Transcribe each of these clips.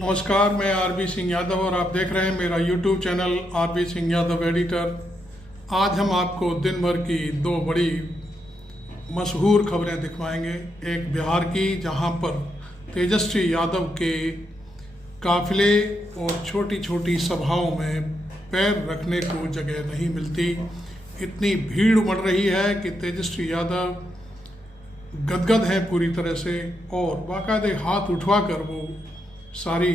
नमस्कार, मैं आरबी सिंह यादव और आप देख रहे हैं मेरा YouTube channel RB Singh Yadav editor. आज हम आपको दिन भर की दो बड़ी मशहूर खबरें दिखवाएंगे। एक बिहार की, जहां पर तेजस्वी यादव के काफिले और छोटी छोटी सभाओं में पैर रखने को जगह नहीं मिलती। इतनी भीड़ उमड़ रही है कि तेजस्वी यादव गदगद हैं पूरी तरह से और बाकायदे हाथ उठवाकर वो सारी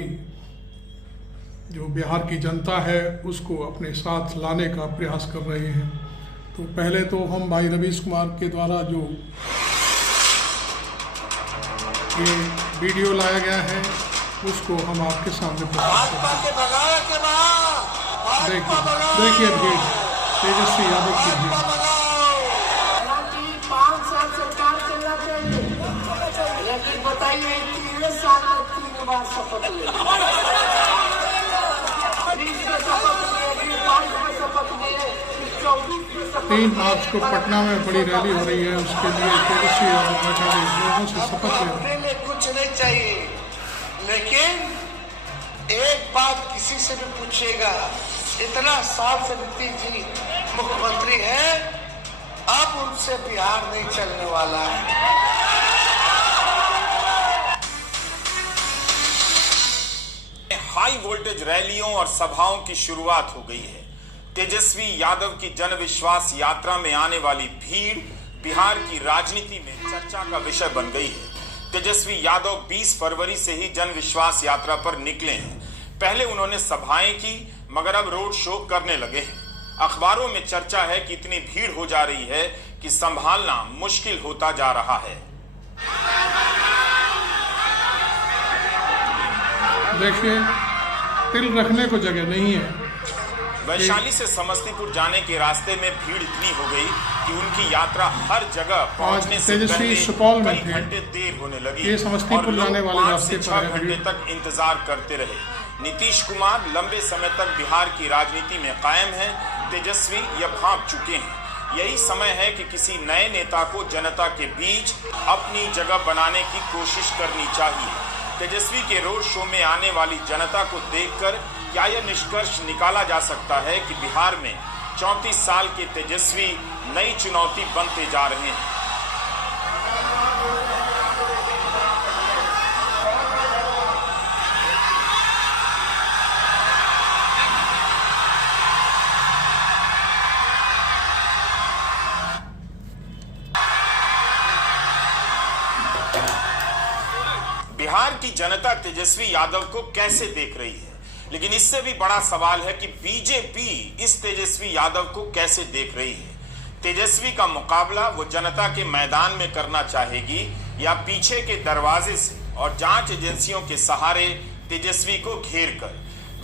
जो बिहार की जनता है उसको अपने साथ लाने का प्रयास कर रहे हैं। तो पहले तो हम भाई रवीश कुमार के द्वारा जो ये वीडियो लाया गया है उसको हम आपके सामने देखिए भीड़, तेजस्वी यादव की भीड़। 5 साल सरकार चलना चाहिए, लेकिन बताइए 3 साल में 3 बार शपथ ले, 3 मार्च को पटना में बड़ी रैली हो रही है, उसके लिए तेजस्वी यादव लोगों से शपथ ले। लिए कुछ नहीं चाहिए, लेकिन एक बात किसी से भी पूछिएगा, इतना साल से नीतीश जी मुख्यमंत्री है, अब उनसे बिहार नहीं चलने वाला है। हाई वोल्टेज रैलियों और सभाओं की शुरुआत हो गई है। तेजस्वी यादव की जन विश्वास यात्रा में आने वाली भीड़ बिहार की राजनीति में चर्चा का विषय बन गई है। तेजस्वी यादव 20 फरवरी से ही जन विश्वास यात्रा पर निकले हैं। पहले उन्होंने सभाएं की, मगर अब रोड शो करने लगे हैं। अखबारों में चर्चा है कि इतनी भीड़ हो जा रही है कि संभालना मुश्किल होता जा रहा है। देखिए, तिल रखने को जगह नहीं है। वैशाली से समस्तीपुर जाने के रास्ते में भीड़ इतनी हो गई कि उनकी यात्रा हर जगह पहुंचने से पहले सुपौल में कई घंटे देर होने लगी। ये समस्तीपुर जाने वाले रास्ते पर 6 घंटे तक इंतजार करते रहे। नीतीश कुमार लंबे समय तक बिहार की राजनीति में कायम हैं। तेजस्वी यह भांप चुके हैं। यही समय है कि किसी नए नेता को जनता के बीच अपनी जगह बनाने की कोशिश करनी चाहिए। तेजस्वी के रोड शो में आने वाली जनता को देखकर क्या यह निष्कर्ष निकाला जा सकता है कि बिहार में 34 साल के तेजस्वी नई चुनौती बनते जा रहे हैं। बिहार की जनता तेजस्वी यादव को कैसे देख रही है, लेकिन इससे भी बड़ा सवाल है कि बीजेपी इस तेजस्वी यादव को कैसे देख रही है। तेजस्वी का मुकाबला वो जनता के मैदान में करना चाहेगी या पीछे के दरवाजे से और जांच एजेंसियों के सहारे तेजस्वी को घेर कर।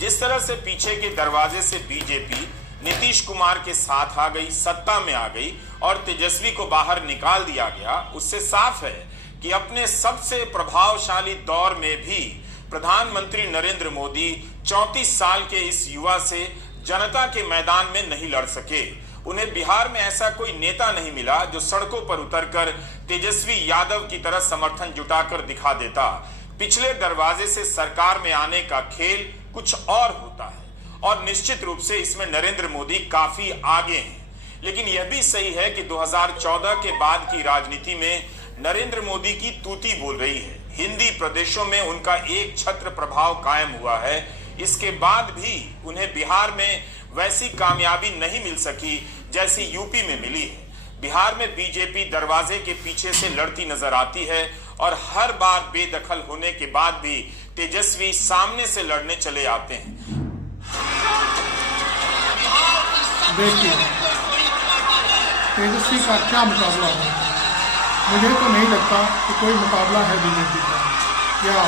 जिस तरह से पीछे के दरवाजे से बीजेपी नीतीश कुमार के साथ आ गई, सत्ता में आ गई और तेजस्वी को बाहर निकाल दिया गया, उससे साफ है कि अपने सबसे प्रभावशाली दौर में भी प्रधानमंत्री नरेंद्र मोदी 34 साल के इस युवा से जनता के मैदान में नहीं लड़ सके। उन्हें बिहार में ऐसा कोई नेता नहीं मिला जो सड़कों पर उतरकर तेजस्वी यादव की तरह समर्थन जुटाकर दिखा देता। पिछले दरवाजे से सरकार में आने का खेल कुछ और होता है और निश्चित रूप से इसमें नरेंद्र मोदी काफी आगे हैं। लेकिन यह भी सही है कि 2014 के बाद की राजनीति में नरेंद्र मोदी की तूती बोल रही है। हिंदी प्रदेशों में उनका एक छत्र प्रभाव कायम हुआ है। इसके बाद भी उन्हें बिहार में वैसी कामयाबी नहीं मिल सकी जैसी यूपी में मिली है। बिहार में बीजेपी दरवाजे के पीछे से लड़ती नजर आती है और हर बार बेदखल होने के बाद भी तेजस्वी सामने से लड़ने चले आते हैं। देखिए, तेजस्वी का क्या मुकाबला है? मुझे तो नहीं लगता कि कोई मुकाबला है बीजेपी का या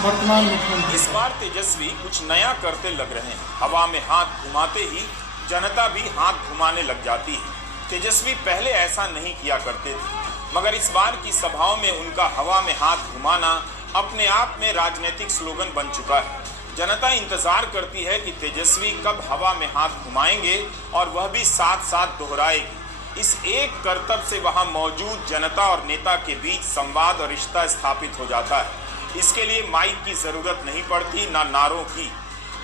वर्तमान मुख्यमंत्री। इस बार तेजस्वी कुछ नया करते लग रहे हैं। हवा में हाथ घुमाते ही जनता भी हाथ घुमाने लग जाती है। तेजस्वी पहले ऐसा नहीं किया करते थे, मगर इस बार की सभाओं में उनका हवा में हाथ घुमाना अपने आप में राजनीतिक स्लोगन बन चुका है। जनता इंतजार करती है कि तेजस्वी कब हवा में हाथ घुमाएंगे और वह भी साथ साथ दोहराएगी। इस एक करतब से वहां मौजूद जनता और नेता के बीच संवाद और रिश्ता स्थापित हो जाता है। इसके लिए माइक की जरूरत नहीं पड़ती, ना नारों की।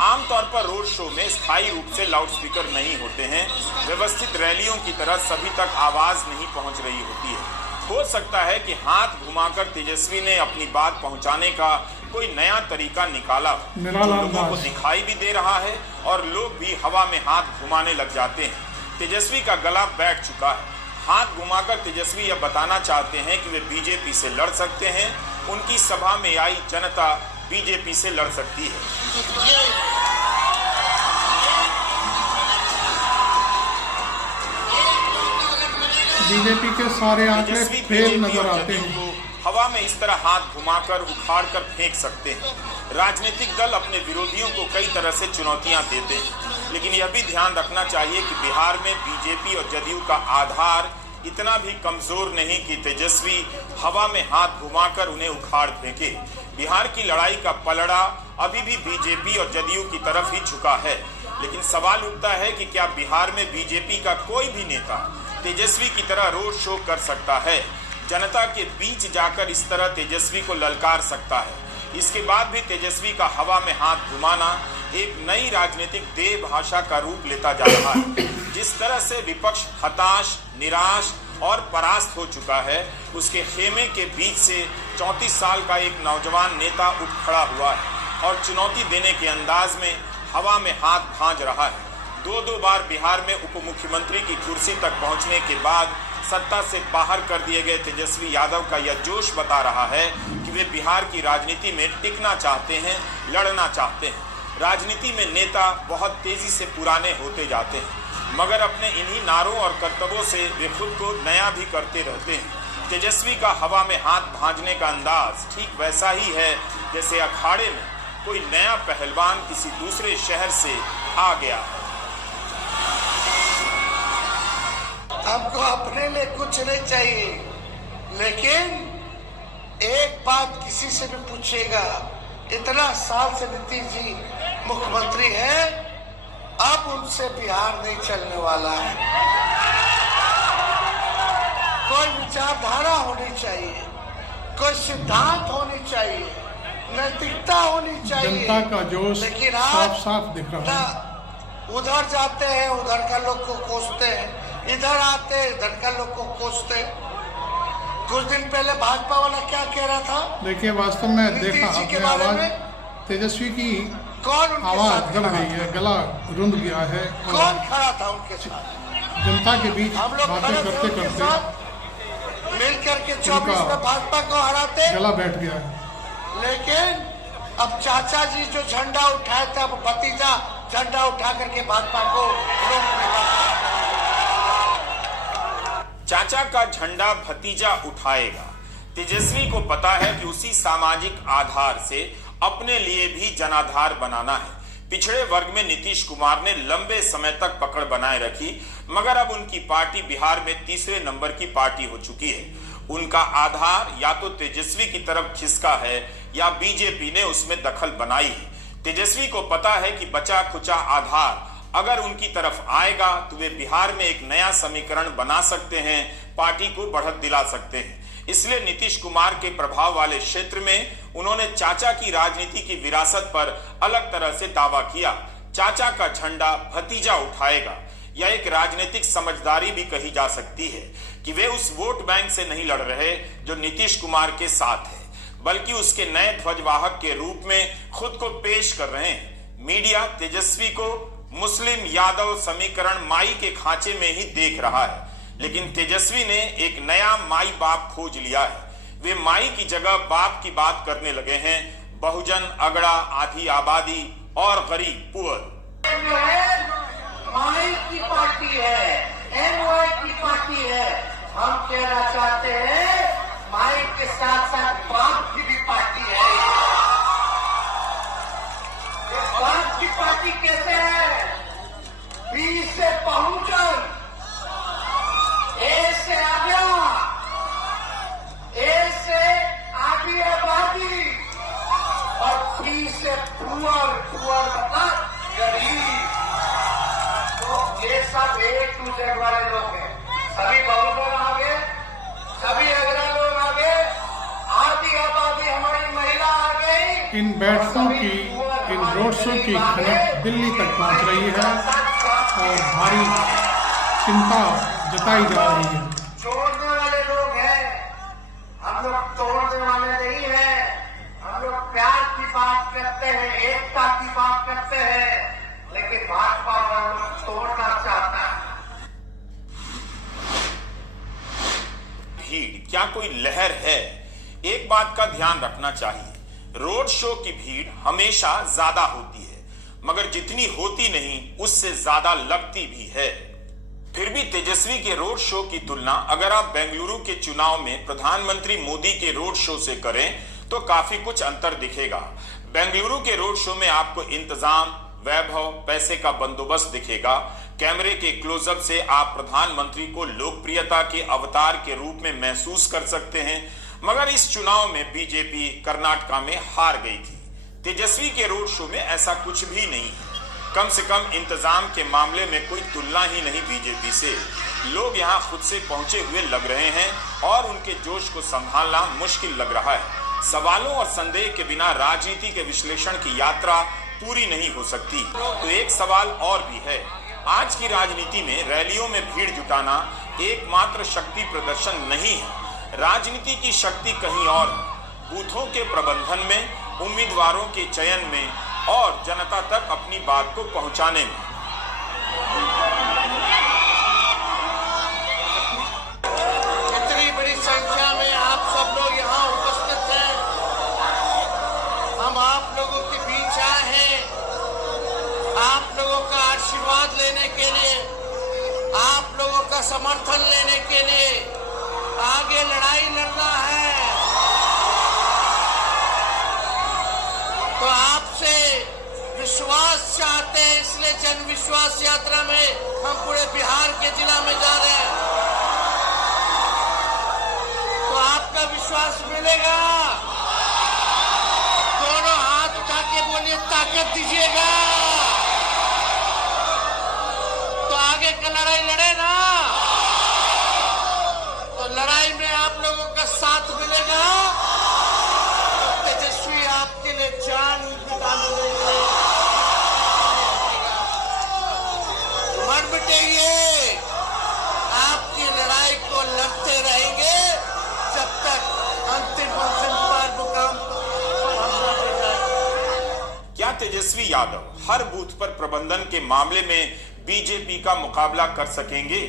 आमतौर पर रोड शो में स्थायी रूप से लाउडस्पीकर नहीं होते हैं। व्यवस्थित रैलियों की तरह सभी तक आवाज नहीं पहुंच रही होती है। हो सकता है कि हाथ घुमाकर तेजस्वी ने अपनी बात पहुंचाने का कोई नया तरीका निकाला, जो लोगों को दिखाई भी दे रहा है और लोग भी हवा में हाथ घुमाने लग जाते हैं। तेजस्वी का गला बैठ चुका है। हाथ घुमाकर तेजस्वी यह बताना चाहते हैं कि वे बीजेपी से लड़ सकते हैं। उनकी सभा में आई जनता बीजेपी से लड़ सकती है। बीजेपी के सारे आंकड़े फेल नजर आते हैं। हवा में इस तरह हाथ घुमाकर उखाड़कर फेंक सकते हैं। राजनीतिक दल अपने विरोधियों को कई तरह से चुनौतियां देते हैं, लेकिन यह भी ध्यान रखना चाहिए कि बिहार में बीजेपी और जदयू का आधार इतना भी कमजोर नहीं कि तेजस्वी हवा में हाथ घुमाकर उन्हें उखाड़ फेंके। बिहार की लड़ाई का पलड़ा अभी भी बीजेपी और जदयू की तरफ ही झुका है। लेकिन सवाल उठता है कि क्या बिहार में बीजेपी का कोई भी नेता तेजस्वी की तरह रोड शो कर सकता है, जनता के बीच जाकर इस तरह तेजस्वी को ललकार सकता है। इसके बाद भी तेजस्वी का हवा में हाथ घुमाना एक नई राजनीतिक देह भाषा का रूप लेता जा रहा है। जिस तरह से विपक्ष हताश, निराश और परास्त हो चुका है, उसके खेमे के बीच से 34 साल का एक नौजवान नेता उठ खड़ा हुआ है और चुनौती देने के अंदाज में हवा में हाथ भांज रहा है। दो बार बिहार में उप मुख्यमंत्री की कुर्सी तक पहुंचने के बाद सत्ता से बाहर कर दिए गए तेजस्वी यादव का यह जोश बता रहा है कि वे बिहार की राजनीति में टिकना चाहते हैं, लड़ना चाहते हैं। राजनीति में नेता बहुत तेजी से पुराने होते जाते हैं, मगर अपने इन्हीं नारों और कर्तव्यों से वे खुद को नया भी करते रहते हैं। तेजस्वी का हवा में हाथ भांजने का अंदाज ठीक वैसा ही है जैसे अखाड़े में कोई नया पहलवान किसी दूसरे शहर से आ गया है। हमको अपने लिए कुछ नहीं चाहिए, लेकिन एक बात किसी से भी पूछेगा, इतना साल से नीतीश जी मुख्यमंत्री हैं, अब उनसे बिहार नहीं चलने वाला है। कोई विचारधारा होनी चाहिए, कोई सिद्धांत होनी चाहिए, नैतिकता होनी चाहिए। जनता का जोश लेकिन साफ साफ दिख रहा है। उधर जाते हैं, उधर का लोग को कोसते हैं, इधर आते इधर का लोग को कोसते। कुछ दिन पहले भाजपा वाला क्या कह रहा था, देखिए वास्तव में देखा अपने आवाज तेजस्वी की आवाज दब गई है, गला रुंध गया है। कौन खड़ा था उनके साथ? जनता के बीच हम लोग बातें करते करते मिल करके 24 में भाजपा को हराते, गला बैठ गया है। लेकिन अब चाचा जी जो झंडा उठाए थे, अब भतीजा झंडा उठा करके भाजपा को चाचा का झंडा भतीजा उठाएगा। तेजस्वी को पता है कि उसी सामाजिक आधार से अपने लिए भी जनाधार बनाना है। पिछड़े वर्ग में नीतीश कुमार ने लंबे समय तक पकड़ बनाए रखी, मगर अब उनकी पार्टी बिहार में तीसरे नंबर की पार्टी हो चुकी है। उनका आधार या तो तेजस्वी की तरफ खिसका है या बीजेपी ने उसमें दखल बनाई है। तेजस्वी को पता है कि बचा खुचा आधार अगर उनकी तरफ आएगा तो वे बिहार में एक नया समीकरण बना सकते हैं, पार्टी को बढ़त दिला सकते हैं। इसलिए नीतीश कुमार के प्रभाव वाले क्षेत्र में उन्होंने चाचा की राजनीति की विरासत पर अलग तरह से दावा किया। चाचा का झंडा भतीजा उठाएगा। यह एक राजनीतिक समझदारी भी कही जा सकती है कि वे उस वोट बैंक से नहीं लड़ रहे जो नीतीश कुमार के साथ है, बल्कि उसके नए ध्वजवाहक के रूप में खुद को पेश कर रहे हैं। मीडिया तेजस्वी को मुस्लिम यादव समीकरण माई के खांचे में ही देख रहा है, लेकिन तेजस्वी ने एक नया माई बाप खोज लिया है। वे माई की जगह बाप की बात करने लगे हैं। बहुजन, अगड़ा, आधी आबादी और गरीब पुअर। माई की पार्टी है, एनवाई की पार्टी है। हम कहना चाहते हैं माई के साथ साथ बाप की भी पार्टी है। बाप की पार्टी कैसे है? बी से पहुंचल, ए से आगे, ए से आधी आबादी और बी से पुअर मतलब गरीब। तो ये सब A to Z वाले लोग हैं। इन बैठकों की, इन रोड शो की खबर दिल्ली तक पहुंच रही है और भारी चिंता जताई जा रही है। जोड़ने वाले लोग हैं, हम लोग तोड़ने वाले नहीं हैं। हम लोग प्यार की बात करते हैं, एकता की बात करते हैं, लेकिन भाजपा वाले लोग तोड़ना चाहता है। भीड़ क्या कोई लहर है? एक बात का ध्यान रखना चाहिए, रोड शो की भीड़ हमेशा ज्यादा होती है, मगर जितनी होती नहीं उससे ज्यादा लगती भी है। फिर भी तेजस्वी के रोड शो की तुलना अगर आप बेंगलुरु के चुनाव में प्रधानमंत्री मोदी के रोड शो से करें तो काफी कुछ अंतर दिखेगा। बेंगलुरु के रोड शो में आपको इंतजाम, वैभव, पैसे का बंदोबस्त दिखेगा। कैमरे के क्लोजअप से आप प्रधानमंत्री को लोकप्रियता के अवतार के रूप में महसूस कर सकते हैं। मगर इस चुनाव में बीजेपी कर्नाटका में हार गई थी। तेजस्वी के रोड शो में ऐसा कुछ भी नहीं है। कम से कम इंतजाम के मामले में कोई तुलना ही नहीं बीजेपी से। लोग यहाँ खुद से पहुंचे हुए लग रहे हैं और उनके जोश को संभालना मुश्किल लग रहा है। सवालों और संदेह के बिना राजनीति के विश्लेषण की यात्रा पूरी नहीं हो सकती। तो एक सवाल और भी है, आज की राजनीति में रैलियों में भीड़ जुटाना एकमात्र शक्ति प्रदर्शन नहीं है। राजनीति की शक्ति कहीं और है, बूथों के प्रबंधन में, उम्मीदवारों के चयन में और जनता तक अपनी बात को पहुंचाने में। इतनी बड़ी संख्या में आप सब लोग यहाँ उपस्थित हैं। हम आप लोगों के बीच आए हैं आप लोगों का आशीर्वाद लेने के लिए, आप लोगों का समर्थन लेने के लिए। आगे लड़ाई लड़ना है तो आपसे विश्वास चाहते हैं, इसलिए जन विश्वास यात्रा में हम पूरे बिहार के जिला में जा रहे हैं। तो आपका विश्वास मिलेगा। दोनों हाथ उठा के बोलिए, ताकत दीजिएगा। तो आगे का लड़ाई लड़े ना, तो लड़ाई में आप लोगों का साथ मिलेगा। तेजस्वी आपके लिए जान निकाल देंगे। मत मिटेंगे, आपकी लड़ाई को लड़ते रहेंगे जब तक अंतिम मंजिल पर मुकाम पर। क्या तेजस्वी यादव हर बूथ पर प्रबंधन के मामले में बीजेपी का मुकाबला कर सकेंगे?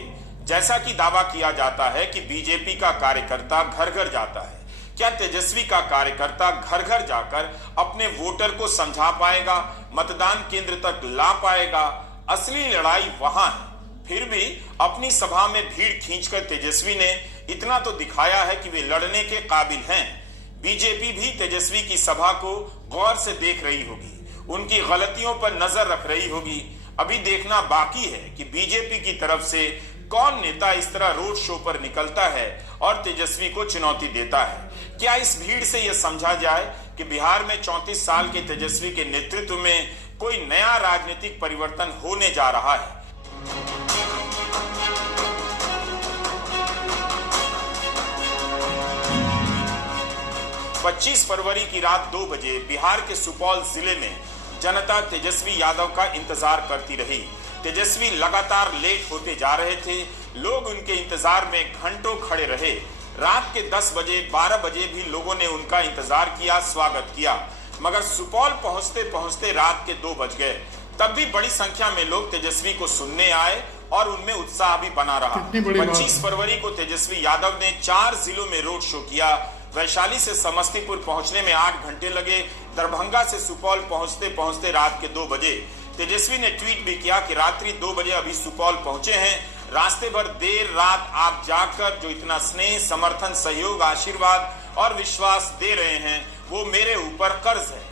जैसा कि दावा किया जाता है कि बीजेपी का कार्यकर्ता घर घर जाता है, क्या तेजस्वी का कार्यकर्ता घर घर जाकर अपने वोटर को समझा पाएगा, मतदान केंद्र तक ला पाएगा? असली लड़ाई वहां है। फिर भी अपनी सभा में भीड़ खींचकर तेजस्वी ने इतना तो दिखाया है कि वे लड़ने के काबिल हैं। बीजेपी भी तेजस्वी की सभा को गौर से देख रही होगी, उनकी गलतियों पर नजर रख रही होगी। अभी देखना बाकी है कि बीजेपी की तरफ से कौन नेता इस तरह रोड शो पर निकलता है और तेजस्वी को चुनौती देता है। क्या इस भीड़ से यह समझा जाए कि बिहार में 34 साल के तेजस्वी के नेतृत्व में कोई नया राजनीतिक परिवर्तन होने जा रहा है? 25 फरवरी की रात 2 बजे बिहार के सुपौल जिले में जनता तेजस्वी यादव का इंतजार करती रही। तेजस्वी लगातार लेट होते जा रहे थे। लोग उनके इंतजार में घंटों खड़े रहे। रात के 10 बजे 12 बजे भी लोगों ने उनका इंतजार किया, स्वागत किया, मगर सुपौल पहुंचते पहुंचते रात के 2 बज गए। तब भी बड़ी संख्या में लोग तेजस्वी को सुनने आए और उनमें उत्साह भी बना रहा। 25 फरवरी को तेजस्वी यादव ने 4 जिलों में रोड शो किया। वैशाली से समस्तीपुर पहुंचने में 8 घंटे लगे। दरभंगा से सुपौल पहुंचते पहुंचते रात के 2 बजे। तेजस्वी ने ट्वीट भी किया कि रात्रि 2 बजे अभी सुपौल पहुंचे हैं। रास्ते भर देर रात आप जाकर जो इतना स्नेह, समर्थन, सहयोग, आशीर्वाद और विश्वास दे रहे हैं, वो मेरे ऊपर कर्ज है।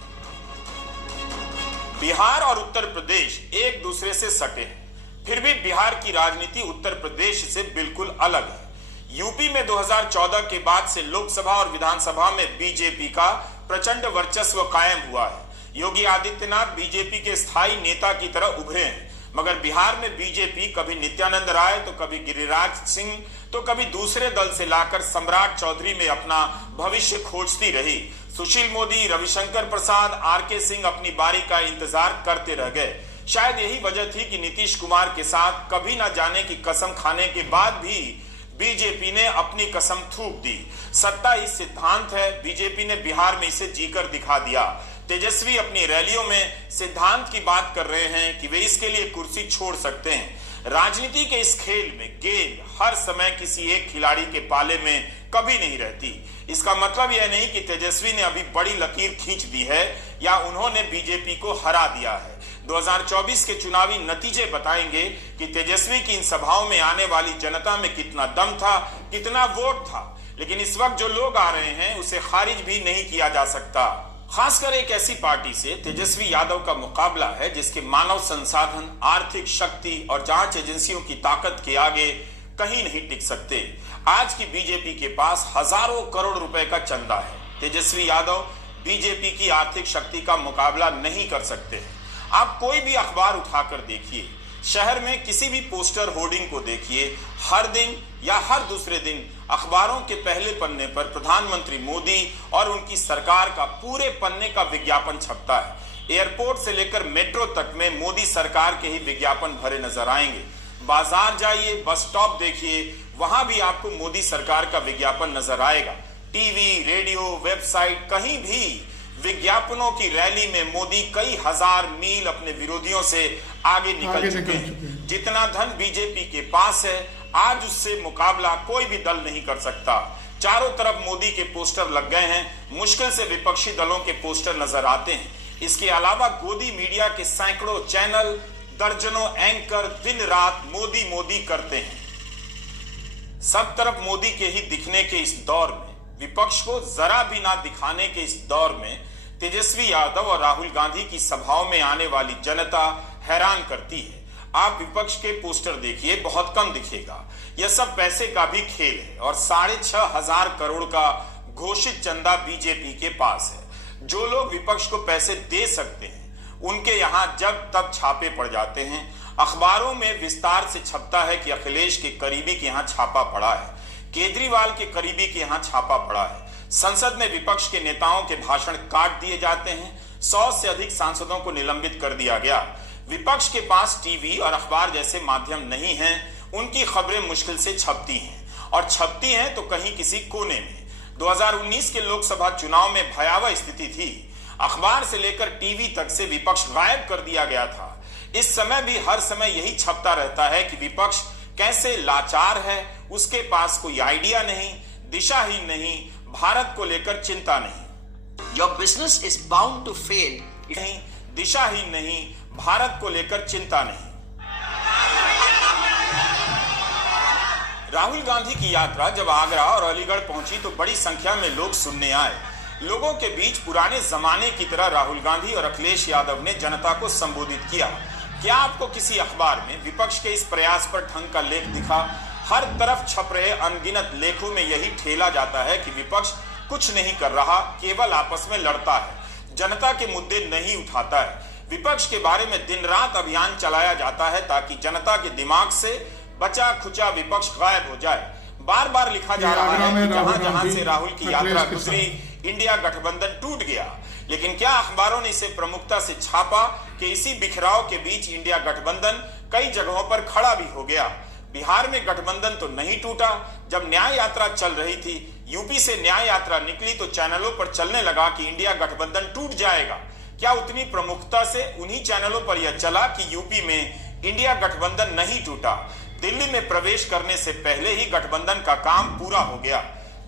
बिहार और उत्तर प्रदेश एक दूसरे से सटे हैं, फिर भी बिहार की राजनीति उत्तर प्रदेश से बिल्कुल अलग है। यूपी में 2014 के बाद से लोकसभा और विधानसभा में बीजेपी का प्रचंड वर्चस्व कायम हुआ है। योगी आदित्यनाथ बीजेपी के स्थायी नेता की तरह उभरे हैं, मगर बिहार में बीजेपी कभी नित्यानंद राय तो कभी गिरिराज सिंह तो कभी दूसरे दल से लाकर सम्राट चौधरी में अपना भविष्य खोजती रही। सुशील मोदी, रविशंकर प्रसाद, आरके सिंह अपनी बारी का इंतजार करते रह गए। शायद यही वजह थी कि नीतीश कुमार के साथ कभी ना जाने की कसम खाने के बाद भी बीजेपी ने अपनी कसम थूक दी। सत्ता ही सिद्धांत है, बीजेपी ने बिहार में इसे जीकर दिखा दिया। तेजस्वी अपनी रैलियों में सिद्धांत की बात कर रहे हैं कि वे इसके लिए कुर्सी छोड़ सकते हैं। राजनीति के इस खेल में गेंद हर समय किसी एक खिलाड़ी के पाले में कभी नहीं रहती। इसका मतलब यह नहीं कि तेजस्वी ने अभी बड़ी लकीर खींच दी है या उन्होंने बीजेपी को हरा दिया है। 2024 के चुनावी नतीजे बताएंगे कि तेजस्वी की इन सभाओं में आने वाली जनता में कितना दम था, कितना वोट था। लेकिन इस वक्त जो लोग आ रहे हैं उसे खारिज भी नहीं किया जा सकता। खासकर एक ऐसी पार्टी से तेजस्वी यादव का मुकाबला है जिसके मानव संसाधन, आर्थिक शक्ति और जांच एजेंसियों की ताकत के आगे कहीं नहीं टिक सकते। आज की बीजेपी के पास हजारों करोड़ रुपए का चंदा है। तेजस्वी यादव बीजेपी की आर्थिक शक्ति का मुकाबला नहीं कर सकते। आप कोई भी अखबार उठाकर देखिए, शहर में किसी भी पोस्टर होर्डिंग को देखिए, हर दिन या हर दूसरे दिन अखबारों के पहले पन्ने पर प्रधानमंत्री मोदी और उनकी सरकार का पूरे पन्ने का विज्ञापन छपता है। एयरपोर्ट से लेकर मेट्रो तक में मोदी सरकार के ही विज्ञापन भरे नजर आएंगे। बाजार जाइए, बस स्टॉप देखिए, वहां भी आपको मोदी सरकार का विज्ञापन नजर आएगा। टीवी, रेडियो, वेबसाइट, कहीं भी विज्ञापनों की रैली में मोदी कई हजार मील अपने विरोधियों से आगे निकल चुके हैं। जितना धन बीजेपी के पास है, आज उससे मुकाबला कोई भी दल नहीं कर सकता। चारों तरफ मोदी के पोस्टर लग गए हैं, मुश्किल से विपक्षी दलों के पोस्टर नजर आते हैं। इसके अलावा गोदी मीडिया के सैकड़ों चैनल, दर्जनों एंकर दिन रात मोदी मोदी करते हैं। सब तरफ मोदी के ही दिखने के इस दौर में, विपक्ष को जरा भी ना दिखाने के इस दौर में तेजस्वी यादव और राहुल गांधी की सभाओं में आने वाली जनता हैरान करती है। आप विपक्ष के पोस्टर देखिए, बहुत कम दिखेगा। यह सब पैसे का भी खेल है और 6,500 करोड़ का घोषित चंदा बीजेपी के पास है। जो लोग विपक्ष को पैसे दे सकते हैं उनके यहां जब तब छापे पड़ जाते हैं। अखबारों में विस्तार से छपता है कि अखिलेश के करीबी के यहां छापा पड़ा है, केजरीवाल के करीबी के यहां छापा पड़ा है। संसद में विपक्ष के नेताओं के भाषण काट दिए जाते हैं। 100 से अधिक सांसदों को निलंबित कर दिया गया। विपक्ष के पास टीवी और अखबार जैसे माध्यम नहीं हैं, उनकी खबरें मुश्किल से छपती हैं और छपती हैं तो कहीं किसी कोने में। 2019 के लोकसभा चुनाव में भयावह स्थिति थी। अखबार से लेकर टीवी तक से विपक्ष गायब कर दिया गया था। इस समय भी हर समय यही छपता रहता है कि विपक्ष कैसे लाचार है, उसके पास कोई आइडिया नहीं, दिशाहीन नहीं, भारत को लेकर चिंता नहीं। Your business is bound to fail. नहीं, दिशाहीन नहीं, भारत को लेकर चिंता नहीं। राहुल गांधी की यात्रा जब आगरा और अलीगढ़ पहुंची तो बड़ी संख्या में लोग सुनने आए। लोगों के बीच पुराने जमाने की तरह राहुल गांधी और अखिलेश यादव ने जनता को संबोधित किया। क्या आपको किसी अखबार में विपक्ष के इस प्रयास पर ढंग का लेख दिखा? हर तरफ छप रहे अनगिनत लेखों में यही ठेला जाता है कि विपक्ष कुछ नहीं कर रहा, केवल आपस में लड़ता है, जनता के मुद्दे नहीं उठाता है। विपक्ष के बारे में दिन रात अभियान चलाया जाता है ताकि जनता के दिमाग से बचा खुचा विपक्ष गायब हो जाए। बार बार लिखा जा रहा है कि जहां जहां से राहुल की यात्रा गुजरी, इंडिया गठबंधन टूट गया। लेकिन क्या अखबारों ने इसे प्रमुखता से छापा कि इसी बिखराव के बीच इंडिया गठबंधन कई जगहों पर खड़ा भी हो गया? बिहार में गठबंधन तो नहीं टूटा। जब न्याय यात्रा चल रही थी, यूपी से न्याय यात्रा निकली तो चैनलों पर चलने लगा कि इंडिया गठबंधन टूट जाएगा। क्या उतनी प्रमुखता से उन्हीं चैनलों पर यह चला कि यूपी में इंडिया गठबंधन नहीं टूटा? दिल्ली में प्रवेश करने से पहले ही गठबंधन का काम पूरा हो गया।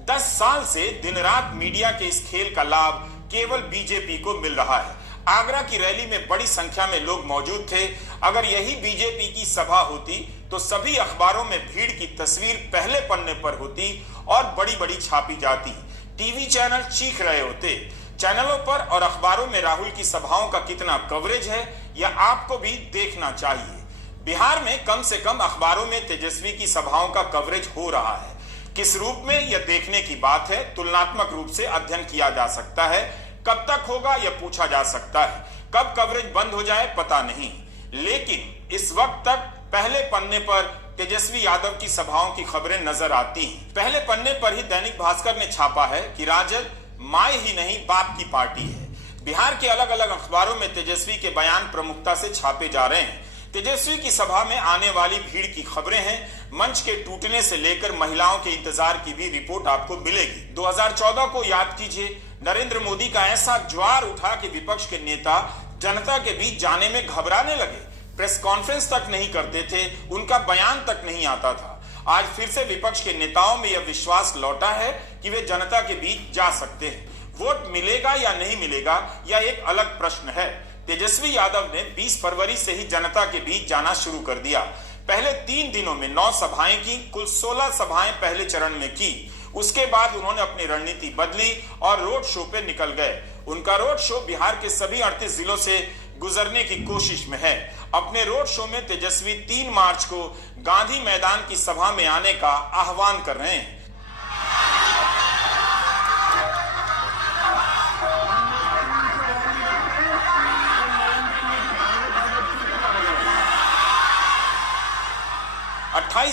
10 साल से दिन रात मीडिया के इस खेल का लाभ केवल बीजेपी को मिल रहा है। आगरा की रैली में बड़ी संख्या में लोग मौजूद थे। अगर यही बीजेपी की सभा होती तो सभी अखबारों में भीड़ की तस्वीर पहले पन्ने पर होती और बड़ी बड़ी छापी जाती। टीवी चैनल चीख रहे होते। चैनलों पर और अखबारों में राहुल की सभाओं का कितना कवरेज है यह आपको भी देखना चाहिए। बिहार में कम से कम अखबारों में तेजस्वी की सभाओं का कवरेज हो रहा है। किस रूप में यह देखने की बात है, तुलनात्मक रूप से अध्ययन किया जा सकता है। कब तक होगा यह पूछा जा सकता है। कब कवरेज बंद हो जाए पता नहीं, लेकिन इस वक्त तक पहले पन्ने पर तेजस्वी यादव की सभाओं की खबरें नजर आती हैं। पहले पन्ने पर ही दैनिक भास्कर ने छापा है कि राजद मां ही नहीं बाप की पार्टी है। बिहार के अलग अलग अखबारों में तेजस्वी के बयान प्रमुखता से छापे जा रहे हैं। तेजस्वी की सभा में आने वाली भीड़ की खबरें हैं। मंच के टूटने से लेकर महिलाओं के इंतजार की भी रिपोर्ट आपको मिलेगी। 2014 को याद कीजिए, नरेंद्र मोदी का ऐसा ज्वार उठा कि विपक्ष के नेता जनता के बीच जाने में घबराने लगे, प्रेस कॉन्फ्रेंस तक नहीं करते थे, उनका बयान तक नहीं आता था। आज फिर से विपक्ष के नेताओं में यह विश्वास लौटा है कि वे जनता के बीच जा सकते हैं। वोट मिलेगा या नहीं मिलेगा, यह एक अलग प्रश्न है। तेजस्वी यादव ने 20 फरवरी से ही जनता के बीच जाना शुरू कर दिया। पहले 3 दिनों में 9 सभाएं की, कुल 16 सभाएं पहले चरण में की। उसके बाद उन्होंने अपनी रणनीति बदली और रोड शो पे निकल गए। उनका रोड शो बिहार के सभी 38 जिलों से गुजरने की कोशिश में है। अपने रोड शो में तेजस्वी 3 मार्च को गांधी मैदान की सभा में आने का आह्वान कर रहे हैं।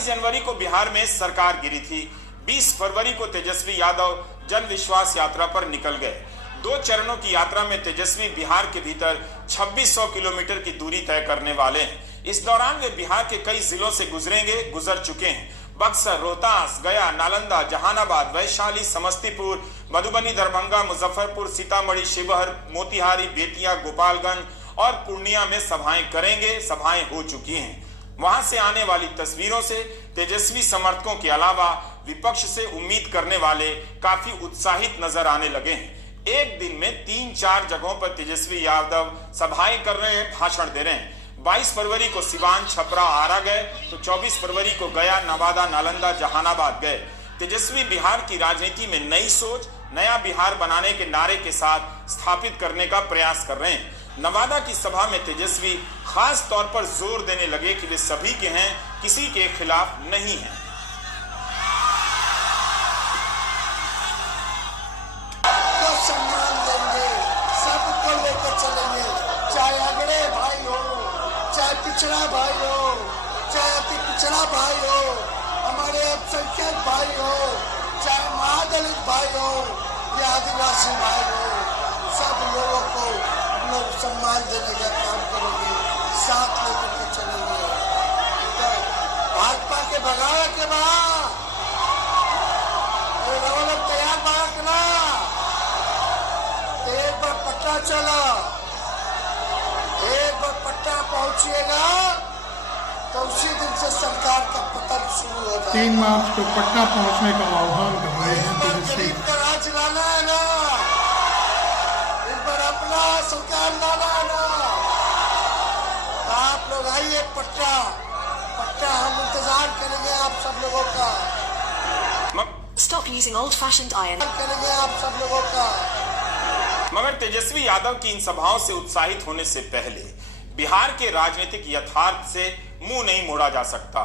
जनवरी को बिहार में सरकार गिरी थी। 20 फरवरी को तेजस्वी यादव जन विश्वास यात्रा पर निकल गए। 2 चरणों की यात्रा में तेजस्वी बिहार के भीतर 2600 किलोमीटर की दूरी तय करने वाले हैं। इस दौरान वे बिहार के कई जिलों से गुजर चुके हैं। बक्सर, रोहतास, गया, नालंदा, जहानाबाद, वैशाली, समस्तीपुर, मधुबनी, दरभंगा, मुजफ्फरपुर, सीतामढ़ी, शिवहर, मोतिहारी, बेतिया, गोपालगंज और पूर्णिया में सभाएं करेंगे। सभाएं हो चुकी हैं। वहां से आने वाली तस्वीरों से तेजस्वी समर्थकों के अलावा विपक्ष से उम्मीद करने वाले काफी उत्साहित नजर आने लगे हैं। एक दिन में 3-4 जगहों पर तेजस्वी यादव सभाएं कर रहे हैं, भाषण दे रहे हैं। 22 फरवरी को सिवान, छपरा, आरा गए तो 24 फरवरी को गया, नवादा, नालंदा, जहानाबाद गए। तेजस्वी बिहार की राजनीति में नई सोच, नया बिहार बनाने के नारे के साथ स्थापित करने का प्रयास कर रहे हैं। नवादा की सभा में तेजस्वी खास तौर पर जोर देने लगे कि वे सभी के हैं, किसी के खिलाफ नहीं हैं। तो सम्मान देंगे, सबको लेकर चलेंगे, चाहे अगड़े भाई हो, चाहे पिछड़ा भाई हो, चाहे अति पिछड़ा भाई हो, हमारे अल्पसंख्यक भाई हो, चाहे महादलित भाई हो या आदिवासी भाई हो, सब लोगों को लोग सम्मान देने का काम करेंगे, साथ लेकर के चलेंगे। तो भाजपा के भगावे के बाद लोग तैयार बात ना, एक बार पट्टा चला, एक बार पट्टा पहुंचिएगा तो उसी दिन से सरकार का पतन शुरू हो जाएगा। 3 मार्च को पटना पहुंचने का आह्वान कर रहे हैं तेजस्वी। राज लाना है ना, अपना सरकार लाना है ना, आप लोग आइए पट्टा, हम इंतजार करेंगे आप सब लोगों का। Stop using old-fashioned iron. करेंगे आप सब लोगों का। मगर तेजस्वी यादव की इन सभाओं से उत्साहित होने से पहले बिहार के राजनीतिक यथार्थ से मुंह नहीं मोड़ा जा सकता।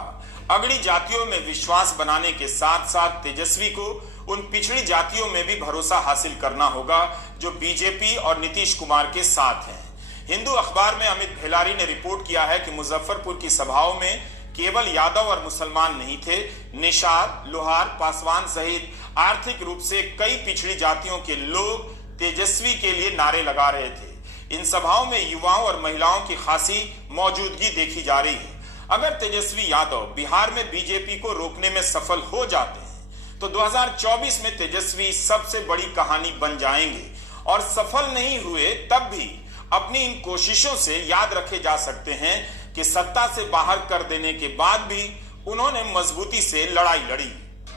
अगड़ी जातियों में विश्वास बनाने के साथ साथ तेजस्वी को उन पिछड़ी जातियों में भी भरोसा हासिल करना होगा जो बीजेपी और नीतीश कुमार के साथ हैं। हिंदू अखबार में अमित भेलारी ने रिपोर्ट किया है कि मुजफ्फरपुर की सभाओं में केवल यादव और मुसलमान नहीं थे, निषाद, लोहार, पासवान सहित आर्थिक रूप से कई पिछड़ी जातियों के लोग तेजस्वी के लिए नारे लगा रहे थे। इन सभाओं में युवाओं और महिलाओं की खासी मौजूदगी देखी जा रही है। अगर तेजस्वी यादव बिहार में बीजेपी को रोकने में सफल हो जाते हैं तो 2024 में तेजस्वी सबसे बड़ी कहानी बन जाएंगे और सफल नहीं हुए तब भी अपनी इन कोशिशों से याद रखे जा सकते हैं कि सत्ता से बाहर कर देने के बाद भी उन्होंने मजबूती से लड़ाई लड़ी।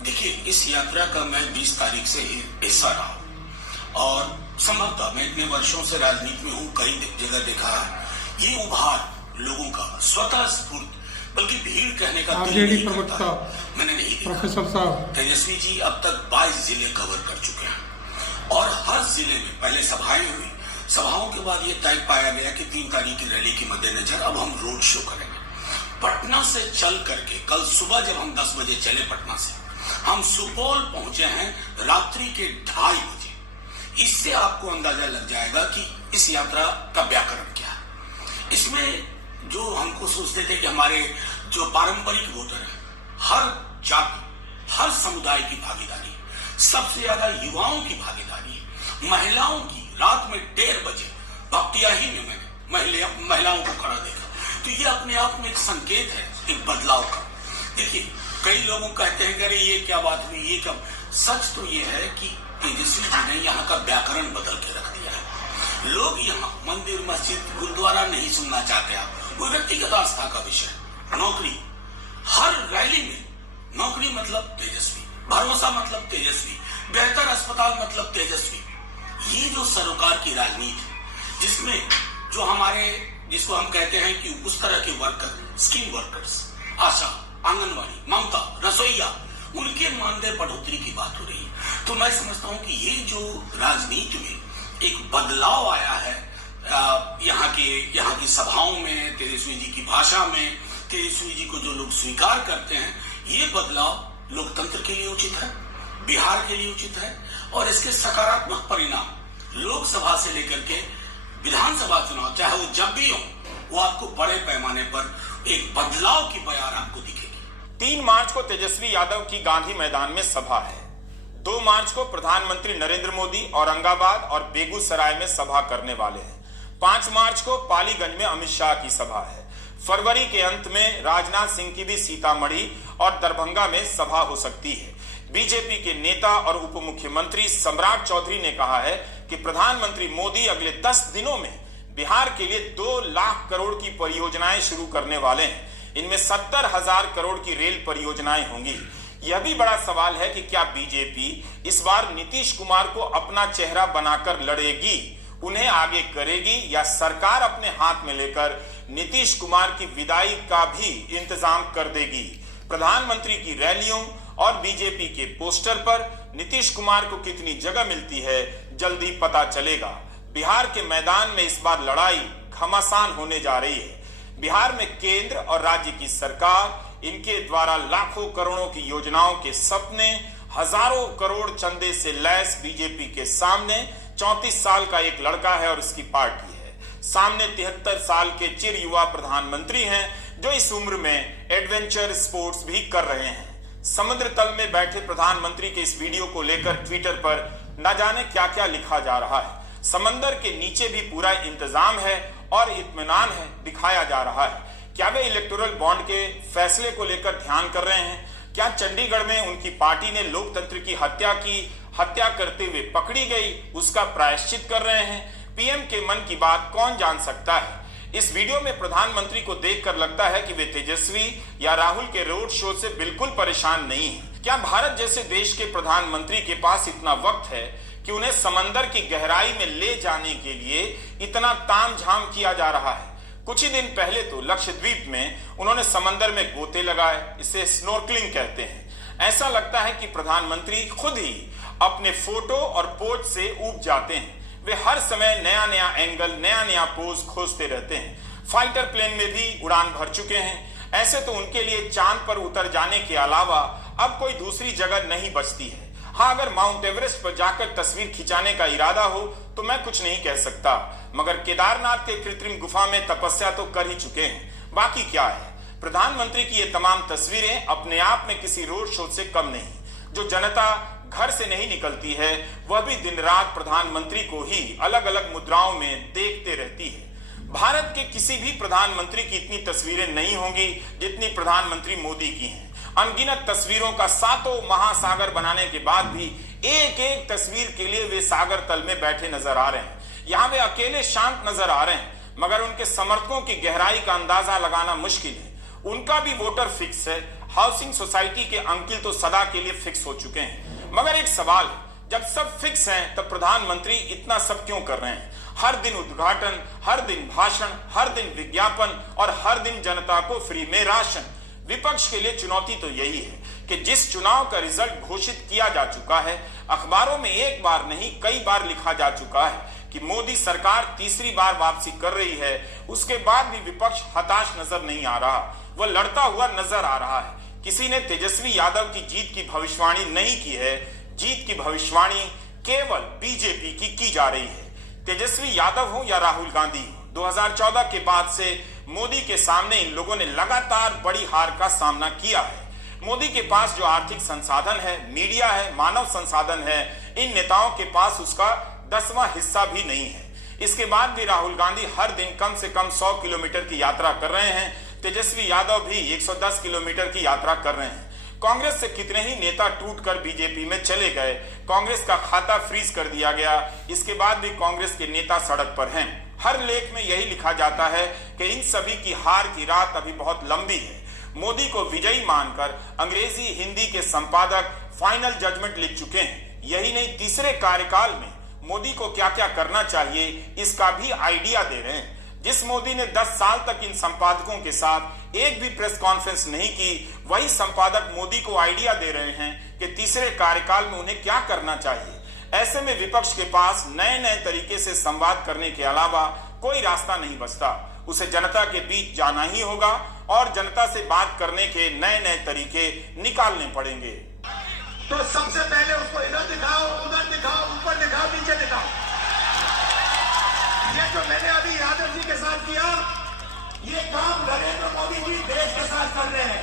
देखिए, इस यात्रा का मैं 20 तारीख से हिस्सा रहा हूं और संभवतः मैं इतने वर्षों से राजनीति में हूं, कई जगह देखा ये उभार लोगों का स्वतः स्फूर्त, बल्कि भीड़ कहने का आरजेडी प्रवक्ता मैंने नहीं देखा। प्रोफेसर साहब, तेजस्वी जी अब तक 22 जिले कवर कर चुके हैं और हर जिले में पहले सभाएं हुई, सभाओं के बाद ये तय पाया गया कि 3 तारीख की रैली के मद्देनजर अब हम रोड शो करेंगे। पटना से चल करके कल सुबह जब हम 10 बजे चले पटना से, हम सुपौल पहुंचे हैं रात्रि के 2:30 बजे। इससे आपको अंदाजा लग जाएगा कि इस यात्रा का व्याकरण क्या है। इसमें जो हमको सोचते थे कि हमारे जो पारंपरिक वोटर हैं, हर जाति, हर समुदाय की भागीदारी, सबसे ज्यादा युवाओं की भागीदारी, महिलाओं की, रात में 1:30 बजे भक्तियाही में मैंने महिलाओं को खड़ा देखा। तो ये अपने आप में एक संकेत है एक बदलाव का। देखिए, कई लोगों कहते हैं कि अरे ये क्या बात हुई, ये क्या। सच तो ये है कि तेजस्वी जी ने यहाँ का व्याकरण बदल के रख दिया है। लोग यहाँ मंदिर, मस्जिद, गुरुद्वारा नहीं सुनना चाहते। आप वो व्यक्तिगत आस्था का विषय, नौकरी, हर रैली में नौकरी मतलब तेजस्वी, भरोसा मतलब तेजस्वी, बेहतर अस्पताल मतलब तेजस्वी। ये जो सरोकार की राजनीति है, जिसमें जो हमारे, जिसको हम कहते हैं कि उस तरह के वर्कर, स्किल वर्कर्स, आशा, आंगनबाड़ी, ममता, रसोईया, उनके मानदेय बढ़ोतरी की बात हो रही है। तो मैं समझता हूं कि ये जो राजनीति में एक बदलाव आया है, यहाँ की सभाओं में, तेजस्वी जी की भाषा में, तेजस्वी जी को जो लोग स्वीकार करते हैं, ये बदलाव लोकतंत्र के लिए उचित है, बिहार के लिए उचित है। और इसके सकारात्मक परिणाम लोकसभा से लेकर के विधानसभा चुनाव, चाहे वो जब भी हो, वो आपको बड़े पैमाने पर एक बदलाव की बयार आपको दिखेगी। 3 मार्च को तेजस्वी यादव की गांधी मैदान में सभा है। 2 मार्च को प्रधानमंत्री नरेंद्र मोदी औरंगाबाद और बेगूसराय में सभा करने वाले हैं। 5 मार्च को पालीगंज में अमित शाह की सभा है। फरवरी के अंत में राजनाथ सिंह की भी सीतामढ़ी और दरभंगा में सभा हो सकती है। बीजेपी के नेता और उप मुख्यमंत्री सम्राट चौधरी ने कहा है कि प्रधानमंत्री मोदी अगले 10 दिनों में बिहार के लिए 2 लाख करोड़ की परियोजनाएं शुरू करने वाले हैं। इनमें 70,000 करोड़ की रेल परियोजनाएं होंगी। यह भी बड़ा सवाल है कि क्या बीजेपी इस बार नीतीश कुमार को अपना चेहरा बनाकर लड़ेगी, उन्हें आगे करेगी, या सरकार अपने हाथ में लेकर नीतीश कुमार की विदाई का भी इंतजाम कर देगी। प्रधानमंत्री की रैलियों और बीजेपी के पोस्टर पर नीतीश कुमार को कितनी जगह मिलती है, जल्दी पता चलेगा। बिहार के मैदान में इस बार लड़ाई घमासान होने जा रही है। बिहार में केंद्र और राज्य की सरकार, इनके द्वारा लाखों करोड़ों की योजनाओं के सपने, हजारों करोड़ चंदे से लैस बीजेपी के सामने 34 साल का एक लड़का है और उसकी पार्टी है। सामने 73 साल के चिर युवा प्रधानमंत्री हैं, जो इस उम्र में एडवेंचर स्पोर्ट्स भी कर रहे हैं। समुद्र तल में बैठे प्रधानमंत्री के इस वीडियो को लेकर ट्विटर पर न जाने क्या क्या लिखा जा रहा है। समंदर के नीचे भी पूरा इंतजाम है और इत्मीनान है, दिखाया जा रहा है। क्या वे इलेक्टोरल बॉन्ड के फैसले को लेकर ध्यान कर रहे हैं? क्या चंडीगढ़ में उनकी पार्टी ने लोकतंत्र की हत्या करते हुए पकड़ी गई, उसका प्रायश्चित कर रहे हैं? पीएम के मन की बात कौन जान सकता है? इस वीडियो में प्रधानमंत्री को देखकर लगता है कि वे तेजस्वी या राहुल के रोड शो से बिल्कुल परेशान नहीं है। क्या भारत जैसे देश के प्रधानमंत्री के पास इतना वक्त है कि उन्हें समंदर की गहराई में ले जाने के लिए इतना तामझाम किया जा रहा है? कुछ ही दिन पहले तो लक्षद्वीप में उन्होंने समंदर में गोते लगाए, इसे स्नॉर्कलिंग कहते हैं। ऐसा लगता है कि प्रधानमंत्री खुद ही अपने फोटो और पोज से ऊब जाते हैं। वे हर समय नया नया एंगल, नया नया पोज खोजते रहते हैं। फाइटर प्लेन में भी उड़ान भर चुके हैं। ऐसे तो उनके लिए चांद पर उतर जाने के अलावा अब कोई दूसरी जगह नहीं बचती है। हाँ, अगर माउंट एवरेस्ट पर जाकर तस्वीर खिंचाने का इरादा हो तो मैं कुछ नहीं कह सकता, मगर केदारनाथ के कृत्रिम गुफा में तपस्या तो कर ही चुके हैं। बाकी क्या है? प्रधानमंत्री की ये तमाम तस्वीरें अपने आप में किसी रोड शो से कम नहीं। जो जनता घर से नहीं निकलती है, वह भी दिन रात प्रधानमंत्री को ही अलग अलग मुद्राओं में देखते रहती है। भारत के किसी भी प्रधानमंत्री की इतनी तस्वीरें नहीं होंगी जितनी प्रधानमंत्री मोदी की हैं। अनगिनत तस्वीरों का 7 महासागर बनाने के बाद भी एक एक तस्वीर के लिए वे सागर तल में बैठे नजर आ रहे हैं। यहाँ वे अकेले शांत नजर आ रहे हैं, मगर उनके समर्थकों की गहराई का अंदाजा लगाना मुश्किल है। उनका भी वोटर फिक्स है। हाउसिंग सोसाइटी के अंकिल तो सदा के लिए फिक्स हो चुके हैं। मगर एक सवाल है, जब सब फिक्स हैं तब प्रधानमंत्री इतना सब क्यों कर रहे हैं? हर दिन उद्घाटन, हर दिन भाषण, हर दिन विज्ञापन और हर दिन जनता को फ्री में राशन। विपक्ष के लिए चुनौती तो यही है कि जिस चुनाव का रिजल्ट घोषित किया जा चुका है, अखबारों में एक बार नहीं कई बार लिखा जा चुका है कि मोदी सरकार तीसरी बार वापसी कर रही है, उसके बाद भी विपक्ष हताश नजर नहीं आ रहा, वह लड़ता हुआ नजर आ रहा है। किसी ने तेजस्वी यादव की जीत की भविष्यवाणी नहीं की है। जीत की भविष्यवाणी केवल बीजेपी की जा रही है। तेजस्वी यादव हो या राहुल गांधी हो, 2014 के बाद से मोदी के सामने इन लोगों ने लगातार बड़ी हार का सामना किया है। मोदी के पास जो आर्थिक संसाधन है, मीडिया है, मानव संसाधन है, इन नेताओं के पास उसका 10वां हिस्सा भी नहीं है। इसके बाद भी राहुल गांधी हर दिन कम से कम 100 किलोमीटर की यात्रा कर रहे हैं। तेजस्वी यादव भी 110 किलोमीटर की यात्रा कर रहे हैं। कांग्रेस से कितने ही नेता टूटकर बीजेपी में चले गए, कांग्रेस का खाता फ्रीज कर दिया गया। इसके बाद भी कांग्रेस के नेता सड़क पर हैं। हर लेख में यही लिखा जाता है कि इन सभी की हार की रात अभी बहुत लंबी है। मोदी को विजयी मानकर अंग्रेजी हिंदी के संपादक फाइनल जजमेंट लिख चुके हैं। यही नहीं, तीसरे कार्यकाल में मोदी को क्या क्या करना चाहिए इसका भी आइडिया दे रहे हैं। जिस मोदी ने 10 साल तक इन संपादकों के साथ एक भी प्रेस कॉन्फ्रेंस नहीं की, वही संपादक मोदी को आइडिया दे रहे हैं कि तीसरे कार्यकाल में उन्हें क्या करना चाहिए। ऐसे में विपक्ष के पास नए नए तरीके से संवाद करने के अलावा कोई रास्ता नहीं बचता। उसे जनता के बीच जाना ही होगा और जनता से बात करने के नए नए तरीके निकालने पड़ेंगे। तो सबसे पहले उसको इधर दिखाओ, उधर दिखाओ, ऊपर दिखाओ, नीचे दिखाओ। ये जो मैंने अभी यादव जी के साथ किया, ये काम नरेंद्र मोदी जी देश के साथ कर रहे हैं।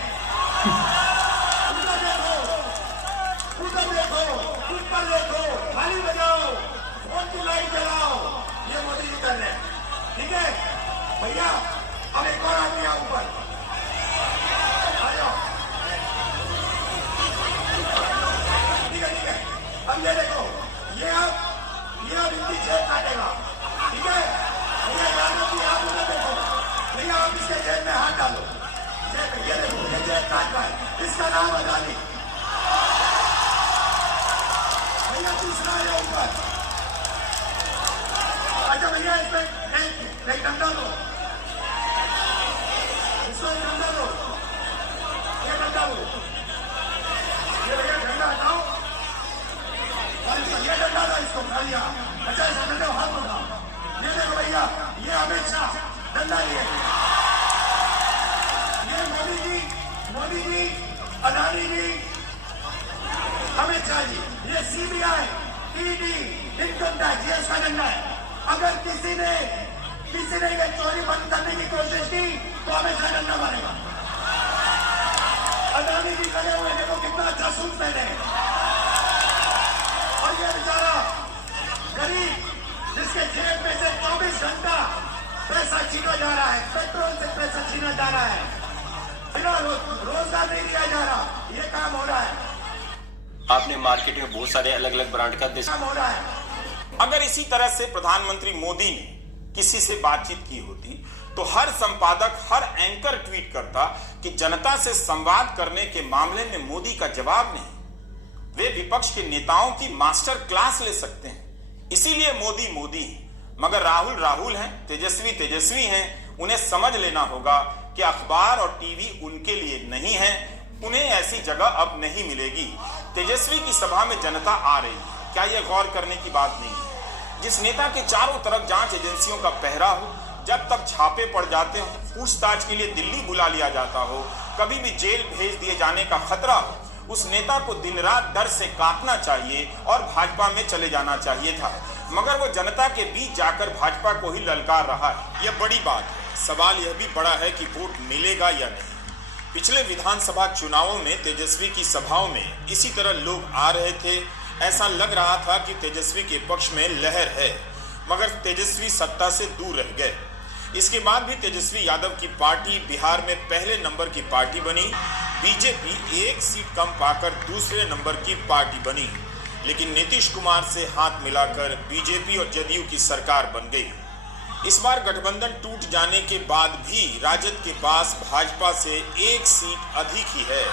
उधर देखो, उधर देखो, ऊपर देखो, थाली बजाओ, फोन की लाइट जलाओ, ये मोदी जी कर रहे हैं। ठीक है भैया, अब एक और आदमी आओ ऊपर आ जाओ। ठीक है, अब ये देखो, ये अब इनकी जेब काटेगा। ठीक है भैया, यादव जी आप उधर देखो, भैया आप इसके जेब में हाथ डालो। ये देखो, ये जेब काट रहा है, इसका नाम अदानी। भैया दूसरा है ऊपर। अच्छा भैया, इसमें एक डंडा दो, इसको एक डंडा दो, ये डंडा दो, ये भैया डंडा हटाओ, ये डंडा दो इसको भैया। अच्छा इस डंडे को हाथ उठाओ। ये देखो भैया, ये अमित शाह डंडा लिए, ये मोदी जी, अदानी जी, अमित शाह जी, ये सीबीआई, ईडी, इनकम टैक्स, ये इसका डंडा है। अगर किसी ने ये चोरी बंद करने की कोशिश की तो अमित शाह डंडा मारेगा। अदानी जी खड़े हुए, देखो कितना अच्छा सूट पहने, और ये बेचारा गरीब जिसके जेब में से 24 घंटा पैसा छीना जा रहा है, पेट्रोल से पैसा छीना जा रहा है, बिना रोजगार नहीं दिया जा रहा, ये काम हो रहा है। आपने मार्केट में बहुत सारे अलग अलग ब्रांड का काम हो रहा है। अगर इसी तरह से प्रधानमंत्री मोदी ने किसी से बातचीत की होती तो हर संपादक, हर एंकर ट्वीट करता कि जनता से संवाद करने के मामले में मोदी का जवाब नहीं। वे विपक्ष के नेताओं की मास्टर क्लास ले सकते हैं, इसीलिए मोदी मोदी हैं। मगर राहुल राहुल हैं, तेजस्वी तेजस्वी हैं। उन्हें समझ लेना होगा कि अखबार और टीवी उनके लिए नहीं है, उन्हें ऐसी जगह अब नहीं मिलेगी। तेजस्वी की सभा में जनता आ रही है, क्या यह गौर करने की बात नहीं है? जिस नेता के चारों तरफ जांच एजेंसियों का पहरा हो, जब तक छापे पड़ जाते हो, पूछताछ के लिए दिल्ली बुला लिया जाता हो, कभी भी जेल भेज दिए जाने का खतरा हो, उस नेता को दिन रात डर से कांपना चाहिए और भाजपा में चले जाना चाहिए था। मगर वो जनता के बीच जाकर भाजपा को ही ललकार रहा है। यह बड़ी बात है। सवाल यह भी बड़ा है कि वोट मिलेगा या नहीं। पिछले विधानसभा चुनावों में तेजस्वी की सभाओं में इसी तरह लोग आ रहे थे। ऐसा लग रहा था कि तेजस्वी के पक्ष में लहर है, मगर तेजस्वी सत्ता से दूर रह गए। इसके बाद भी तेजस्वी यादव की पार्टी बिहार में पहले नंबर की पार्टी बनी। बीजेपी एक सीट कम पाकर दूसरे नंबर की पार्टी बनी, लेकिन नीतीश कुमार से हाथ मिलाकर बीजेपी और जदयू की सरकार बन गई। इस बार गठबंधन टूट जाने के बाद भी राजद के पास भाजपा से एक सीट अधिक ही है।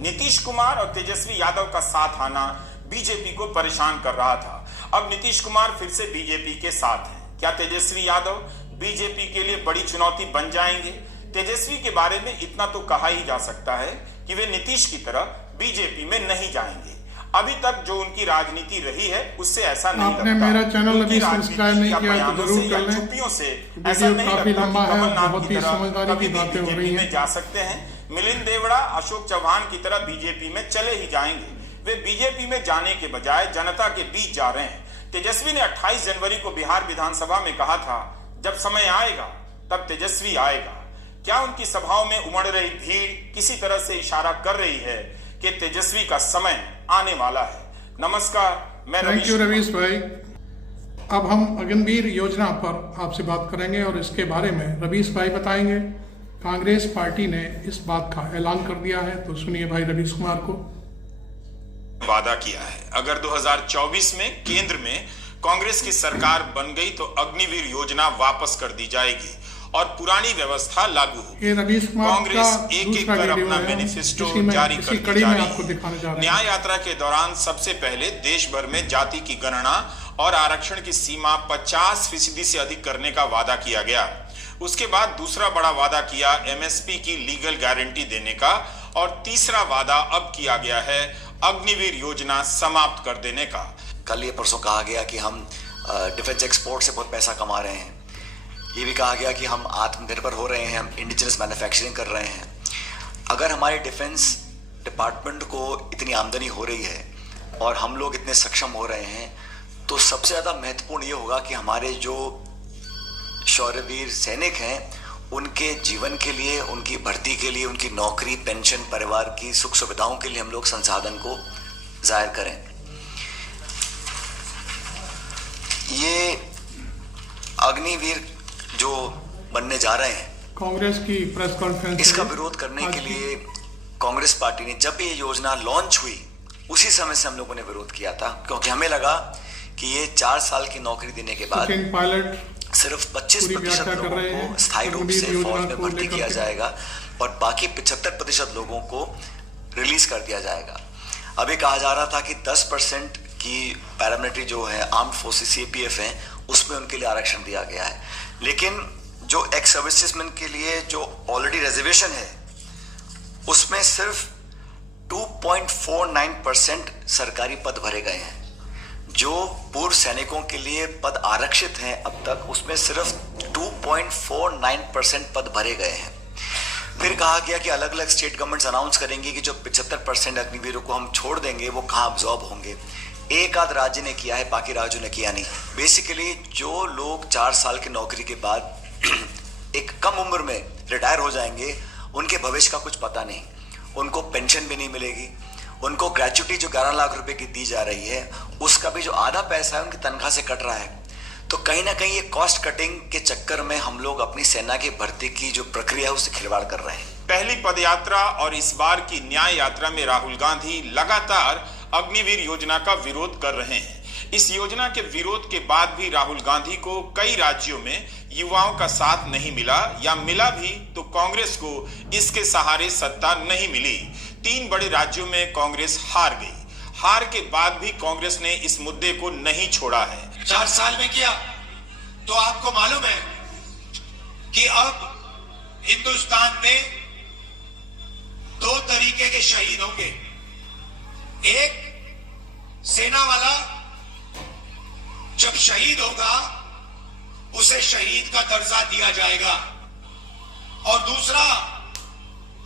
नीतीश कुमार और तेजस्वी यादव का साथ आना बीजेपी को परेशान कर रहा था। अब नीतीश कुमार फिर से बीजेपी के साथ हैं। क्या तेजस्वी यादव बीजेपी के लिए बड़ी चुनौती बन जाएंगे? तेजस्वी के बारे में इतना तो कहा ही जा सकता है कि वे नीतीश की तरह बीजेपी में नहीं जाएंगे। अभी तक जो उनकी राजनीति रही है उससे ऐसा नहीं लगता। आपने मेरा चैनल अभी सब्सक्राइब नहीं किया तो जरूर कर लें। चुप्पियों से ऐसा नहीं लगता कि कमलनाथ की तरह कभी भी बीजेपी में जा सकते हैं। मिलिंद देवड़ा, अशोक चौहान की तरह बीजेपी में चले ही जाएंगे। वे बीजेपी में जाने के बजाय जनता के बीच जा रहे हैं। तेजस्वी ने 28 जनवरी को बिहार विधानसभा में कहा था, जब समय आएगा तब तेजस्वी आएगा। क्या उनकी सभाओं में उमड़ रही भीड़ किसी तरह से इशारा कर रही है कि तेजस्वी का समय आने वाला है? नमस्कार, मैं थैंक यू रवीश भाई। अब हम अग्निवीर योजना पर आपसे बात करेंगे और इसके बारे में रवीश भाई बताएंगे। कांग्रेस पार्टी ने इस बात का ऐलान कर दिया है, तो सुनिए भाई रवीश कुमार को। वादा किया है, अगर 2024 में केंद्र में कांग्रेस की सरकार बन गई तो अग्निवीर योजना वापस कर दी जाएगी और पुरानी व्यवस्था लागू होगी। कांग्रेस एक एक कर अपना मैनिफेस्टो जारी करती जा रही है। न्याय यात्रा के दौरान सबसे पहले देश भर में जाति की गणना और आरक्षण की सीमा 50% से अधिक करने का वादा किया गया। उसके बाद दूसरा बड़ा वादा किया एमएसपी की लीगल गारंटी देने का, और तीसरा वादा अब किया गया है अग्निवीर योजना समाप्त कर देने का। कल ये परसों कहा गया कि हम डिफेंस एक्सपोर्ट से बहुत पैसा कमा रहे हैं। ये भी कहा गया कि हम आत्मनिर्भर हो रहे हैं, हम इंडिजिनस मैन्युफैक्चरिंग कर रहे हैं। अगर हमारे डिफेंस डिपार्टमेंट को इतनी आमदनी हो रही है और हम लोग इतने सक्षम हो रहे हैं, तो सबसे ज़्यादा महत्वपूर्ण ये होगा कि हमारे जो शौर्यवीर सैनिक हैं उनके जीवन के लिए, उनकी भर्ती के लिए, उनकी नौकरी, पेंशन, परिवार की सुख सुविधाओं के लिए हम लोग संसाधन को जाहिर करें। ये अग्निवीर जो बनने जा रहे हैं, कांग्रेस की प्रेस कॉन्फ्रेंस, इसका विरोध करने के लिए कांग्रेस पार्टी ने, जब ये योजना लॉन्च हुई उसी समय से हम लोगों ने विरोध किया था, क्योंकि हमें लगा कि ये 4 साल की नौकरी देने के बाद सिर्फ 25% लोगों को स्थायी रूप से फौज में भर्ती किया जाएगा और बाकी 75% लोगों को रिलीज कर दिया जाएगा। अभी कहा जा रहा था कि 10% की पैरामिलिट्री जो है आर्म्ड फोर्सेस सीपीएफ हैं, उसमें उनके लिए आरक्षण दिया गया है। लेकिन जो एक्स सर्विसेजमैन के लिए जो ऑलरेडी रिजर्वेशन है, उसमें सिर्फ 2.49% सरकारी पद भरे गए हैं। जो पूर्व सैनिकों के लिए पद आरक्षित हैं अब तक, उसमें सिर्फ 2.49% पद भरे गए हैं। फिर कहा गया कि अलग अलग स्टेट गवर्नमेंट्स अनाउंस करेंगे कि जो 75% अग्निवीरों को हम छोड़ देंगे वो कहाँ अब्जॉर्ब होंगे। एक आध राज्य ने किया है, बाकी राज्यों ने किया नहीं। बेसिकली जो लोग 4 साल की नौकरी के बाद एक कम उम्र में रिटायर हो जाएंगे, उनके भविष्य का कुछ पता नहीं, उनको पेंशन भी नहीं मिलेगी, उनको ग्रेच्युटी जो 11 लाख रुपए की दी जा रही है उसका भी जो आधा पैसा है उनकी तनख्वाह से कट रहा है। तो कहीं ना कहीं ये कॉस्ट कटिंग के चक्कर में हम लोग अपनी सेना की भर्ती की जो प्रक्रिया है उससे खिलवाड़ कर रहे हैं। पहली पदयात्रा और इस बार की न्याय यात्रा में राहुल गांधी लगातार अग्निवीर योजना का विरोध कर रहे हैं। इस योजना के विरोध के बाद भी राहुल गांधी को कई राज्यों में युवाओं का साथ नहीं मिला, या मिला भी तो कांग्रेस को इसके सहारे सत्ता नहीं मिली। 3 बड़े राज्यों में कांग्रेस हार गई। हार के बाद भी कांग्रेस ने इस मुद्दे को नहीं छोड़ा है। 4 साल में किया तो आपको मालूम है कि अब हिंदुस्तान में 2 तरीके के शहीद होंगे। एक, सेना वाला जब शहीद होगा उसे शहीद का दर्जा दिया जाएगा, और दूसरा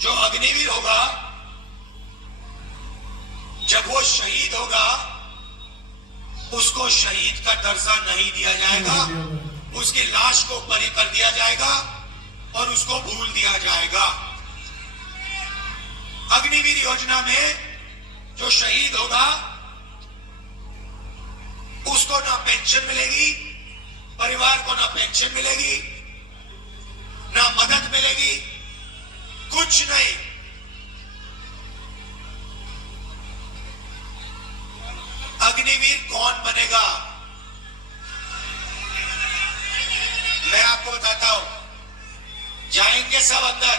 जो अग्निवीर होगा, जब वो शहीद होगा उसको शहीद का दर्जा नहीं दिया जाएगा, उसकी लाश को बरी कर दिया जाएगा और उसको भूल दिया जाएगा। अग्निवीर योजना में जो शहीद होगा उसको ना पेंशन मिलेगी, परिवार को ना पेंशन मिलेगी, ना मदद मिलेगी, कुछ नहीं। अग्निवीर कौन बनेगा? मैं आपको बताता हूं। जाएंगे सब अंदर,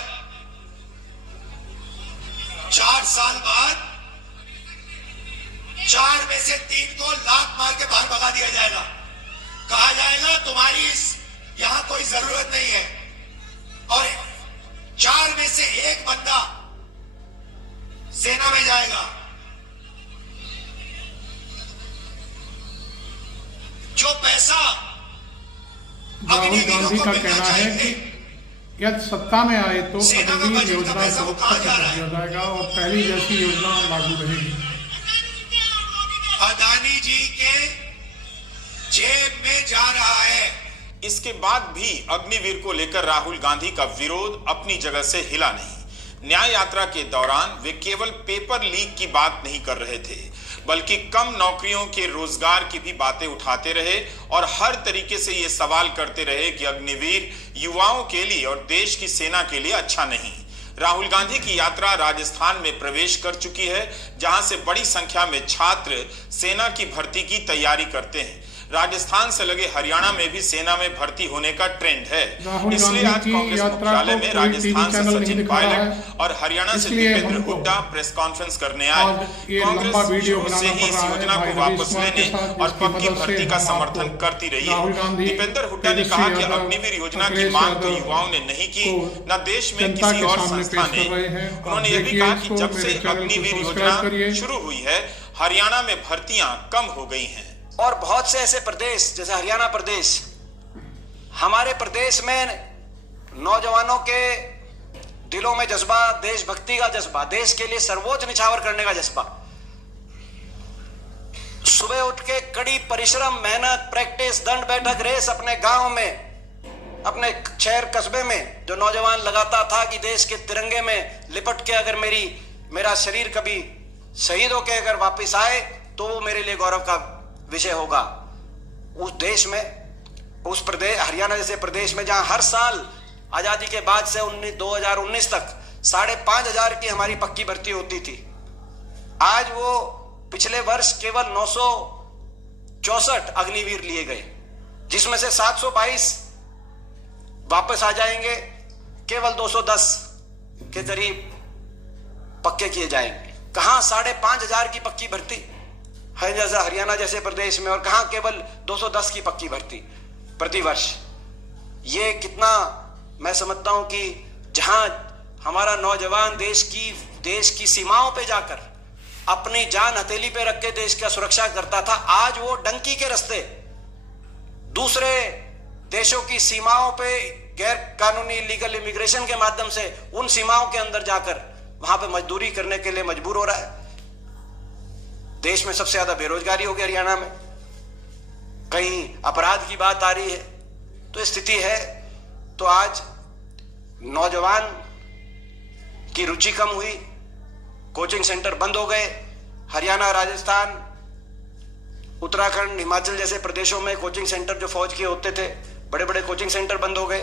4 साल बाद 4 में से 3 को लात मार के बाहर भगा दिया जाएगा। कहा जाएगा तुम्हारी यहां कोई जरूरत नहीं है, और 4 में से 1 बंदा सेना में जाएगा। जो पैसा राहुल गांधी का कहना है कि यदि सत्ता में आए तो अग्निवीर योजना को खत्म कर दिया जाएगा और पहली जैसी योजना लागू रहेगी। जेब में जा रहा है। इसके बाद भी अग्निवीर को लेकर राहुल गांधी का विरोध अपनी जगह से हिला नहीं। न्याय यात्रा के दौरान वे केवल पेपर लीक की बात नहीं कर रहे थे, बल्कि कम नौकरियों के रोजगार की भी बातें उठाते रहे और हर तरीके से ये सवाल करते रहे कि अग्निवीर युवाओं के लिए और देश की सेना के लिए अच्छा नहीं। राहुल गांधी की यात्रा राजस्थान में प्रवेश कर चुकी है, जहां से बड़ी संख्या में छात्र सेना की भर्ती की तैयारी करते हैं। राजस्थान से लगे हरियाणा में भी सेना में भर्ती होने का ट्रेंड है। इसलिए आज कांग्रेस मुख्यालय में राजस्थान से सचिन पायलट और हरियाणा से दीपेंद्र हुड्डा प्रेस कॉन्फ्रेंस करने आए। कांग्रेस शुरू से ही इस योजना को वापस लेने और पक्की भर्ती का समर्थन करती रही है। दीपेंद्र हुड्डा ने कहा कि अग्निवीर योजना की मांग तो युवाओं ने नहीं की, न देश में किसी और संस्था ने। उन्होंने यह भी कहा कि जब से अग्निवीर योजना शुरू हुई है, हरियाणा में भर्तियां कम हो गई हैं। और बहुत से ऐसे प्रदेश जैसे हरियाणा प्रदेश, हमारे प्रदेश में नौजवानों के दिलों में जज्बा, देशभक्ति का जज्बा, देश के लिए सर्वोच्च निछावर करने का जज्बा, सुबह उठ के कड़ी परिश्रम, मेहनत, प्रैक्टिस, दंड बैठक, रेस अपने गांव में, अपने शहर कस्बे में जो नौजवान लगाता था कि देश के तिरंगे में लिपट के अगर मेरा शरीर कभी शहीद होके अगर वापस आए तो वो मेरे लिए गौरव का विषय होगा। उस देश में, उस प्रदेश हरियाणा जैसे प्रदेश में जहां हर साल आजादी के बाद से 2019 तक 5,500 की हमारी पक्की भर्ती होती थी, आज वो पिछले वर्ष केवल 964 अग्निवीर लिए गए, जिसमें से 722 वापस आ जाएंगे, केवल 210 के करीब पक्के किए जाएंगे। कहां 5,500 की पक्की भर्ती हरियाणा जैसे प्रदेश में, और कहां केवल 210 की पक्की भर्ती प्रतिवर्ष। ये कितना मैं समझता हूं कि जहां हमारा नौजवान देश की सीमाओं पे जाकर अपनी जान हथेली पे रख के देश का सुरक्षा करता था, आज वो डंकी के रास्ते दूसरे देशों की सीमाओं पे गैर कानूनी इलीगल इमिग्रेशन के माध्यम से उन सीमाओं के अंदर जाकर वहां पे मजदूरी करने के लिए मजबूर हो रहा है। देश में सबसे ज्यादा बेरोजगारी हो गई हरियाणा में, कहीं अपराध की बात आ रही है, तो स्थिति है। तो आज नौजवान की रुचि कम हुई, कोचिंग सेंटर बंद हो गए। हरियाणा, राजस्थान, उत्तराखंड, हिमाचल जैसे प्रदेशों में कोचिंग सेंटर जो फौज के होते थे, बड़े बड़े कोचिंग सेंटर बंद हो गए,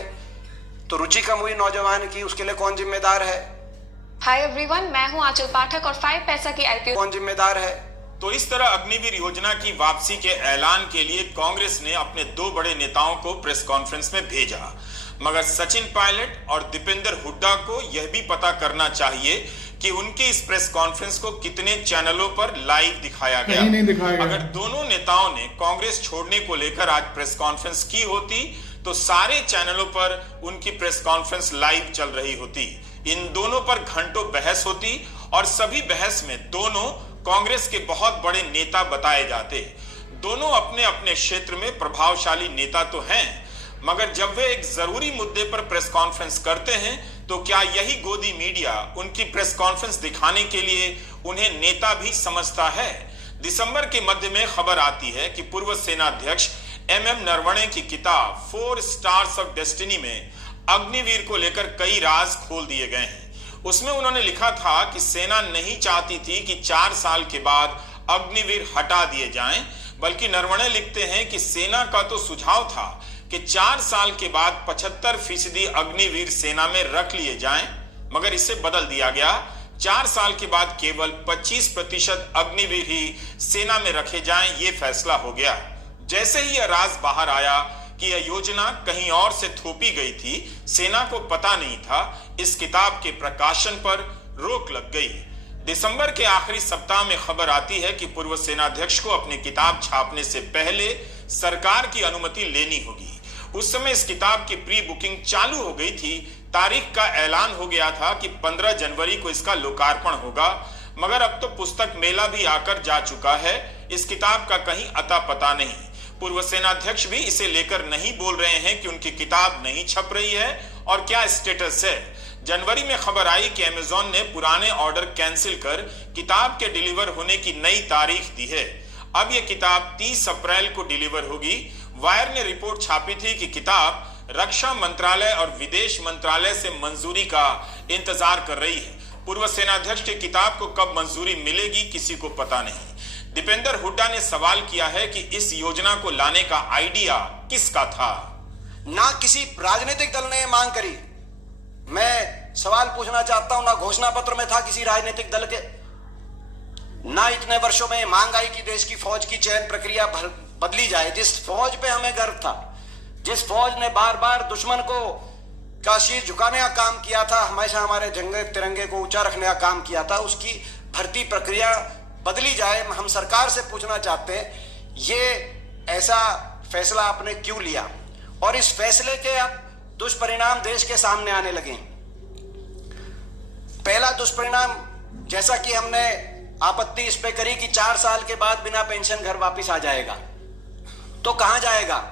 तो रुचि कम हुई नौजवान की। उसके लिए कौन जिम्मेदार है? हाय एवरीवन, मैं हूं आंचल पाठक और 5 पैसा की IPO। कौन जिम्मेदार है? तो इस तरह अग्निवीर योजना की वापसी के ऐलान के लिए कांग्रेस ने अपने 2 बड़े नेताओं को प्रेस कॉन्फ्रेंस में भेजा, मगर सचिन पायलट और दीपेंद्र हुड्डा को यह भी पता करना चाहिए कि उनकी इस प्रेस कॉन्फ्रेंस को कितने चैनलों पर लाइव दिखाया गया। नहीं दिखाया। अगर दोनों नेताओं ने कांग्रेस छोड़ने को लेकर आज प्रेस कॉन्फ्रेंस की होती तो सारे चैनलों पर उनकी प्रेस कॉन्फ्रेंस लाइव चल रही होती। इन दोनों पर घंटों बहस होती और सभी बहस में दोनों कांग्रेस के बहुत बड़े नेता बताए जाते। दोनों अपने अपने क्षेत्र में प्रभावशाली नेता तो हैं, मगर जब वे एक जरूरी मुद्दे पर प्रेस कॉन्फ्रेंस करते हैं तो क्या यही गोदी मीडिया उनकी प्रेस कॉन्फ्रेंस दिखाने के लिए उन्हें नेता भी समझता है? दिसंबर के मध्य में खबर आती है कि पूर्व सेनाध्यक्ष MM नरवणे की किताब 4 स्टार्स ऑफ डेस्टिनी में अग्निवीर को लेकर कई राज खोल दिए गए हैं। उसमें उन्होंने लिखा था कि सेना नहीं चाहती थी कि 4 साल के बाद अग्निवीर हटा दिए जाएं, बल्कि नरवणे लिखते हैं कि सेना का तो सुझाव था कि 4 साल के बाद 75% अग्निवीर सेना में रख लिए जाएं, मगर इसे बदल दिया गया। 4 साल के बाद केवल 25% अग्निवीर ही सेना में रखे जाएं, ये फैसला हो गया। जैसे ही यह राज बाहर आया कि यह योजना कहीं और से थोपी गई थी, सेना को पता नहीं था, इस किताब के प्रकाशन पर रोक लग गई। दिसंबर के आखिरी सप्ताह में खबर आती है कि पूर्व सेनाध्यक्ष को अपनी किताब छापने से पहले सरकार की अनुमति लेनी होगी। उस समय इस किताब की प्री बुकिंग चालू हो गई थी। तारीख का ऐलान हो गया था कि 15 जनवरी को इसका लोकार्पण होगा, मगर अब तो पुस्तक मेला भी आकर जा चुका है। इस किताब का कहीं अता पता नहीं। पूर्व सेनाध्यक्ष भी इसे लेकर नहीं बोल रहे हैं कि उनकी किताब नहीं छप रही है और क्या स्टेटस है। जनवरी में खबर आई कि अमेज़न ने पुराने ऑर्डर कैंसिल कर किताब के डिलीवर होने की नई तारीख दी है। अब यह किताब 30 अप्रैल को डिलीवर होगी। वायर ने रिपोर्ट छापी थी कि किताब रक्षा मंत्रालय और विदेश मंत्रालय से मंजूरी का इंतजार कर रही है। पूर्व सेनाध्यक्ष की किताब को कब मंजूरी मिलेगी किसी को पता नहीं। दीपेंद्र हुड्डा ने सवाल किया है कि इस योजना को लाने का आइडिया किसका था। ना किसी राजनीतिक दल ने मांग करी। मैं सवाल पूछना चाहता हूं, ना घोषणा पत्र में था किसी राजनीतिक दल के, ना इतने वर्षों में मांग आई कि देश की फौज की चयन प्रक्रिया बदली जाए। जिस फौज पे हमें गर्व था, जिस फौज ने बार बार दुश्मन को का शीर झुकाने का काम किया था, हमेशा हमारे झंडे तिरंगे को ऊंचा रखने का काम किया था, उसकी भर्ती प्रक्रिया बदली जाए। हम सरकार से पूछना चाहते हैं, ये ऐसा फैसला आपने क्यों लिया और इस फैसले के अब दुष्परिणाम देश के सामने आने लगे। पहला दुष्परिणाम, जैसा कि हमने आपत्ति इस पे करी कि 4 साल के बाद बिना पेंशन घर वापस आ जाएगा, तो कहां जाएगा?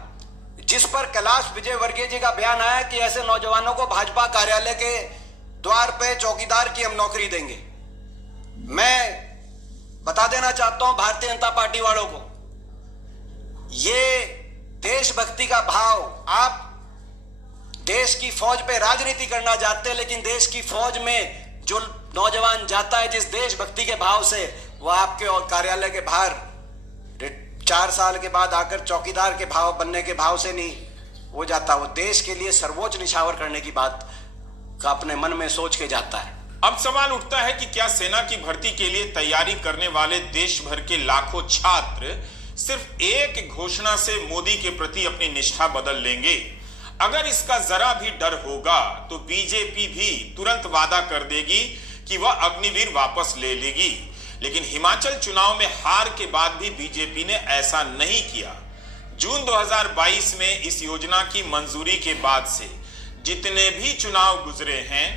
जिस पर कैलाश विजयवर्गीय जी का बयान आया कि ऐसे नौजवानों को भाजपा कार्यालय के द्वार पे चौकीदार की हम नौकरी देंगे। मैं बता देना चाहता हूं भारतीय जनता पार्टी वालों को, ये देशभक्ति का भाव, आप देश की फौज पे राजनीति करना चाहते हैं, लेकिन देश की फौज में जो नौजवान जाता है जिस देशभक्ति के भाव से, वो आपके और कार्यालय के बाहर 4 साल के बाद आकर चौकीदार के भाव बनने के भाव से नहीं हो जाता। वो देश के लिए सर्वोच्च निछावर करने की बात का अपने मन में सोच के जाता है। अब सवाल उठता है कि क्या सेना की भर्ती के लिए तैयारी करने वाले देश भर के लाखों छात्र सिर्फ एक घोषणा से मोदी के प्रति अपनी निष्ठा बदल लेंगे? अगर इसका जरा भी डर होगा तो बीजेपी भी तुरंत वादा कर देगी कि वह अग्निवीर वापस ले लेगी। लेकिन हिमाचल चुनाव में हार के बाद भी बीजेपी ने ऐसा नहीं किया। जून 2022 में इस योजना की मंजूरी के बाद से जितने भी चुनाव गुजरे हैं,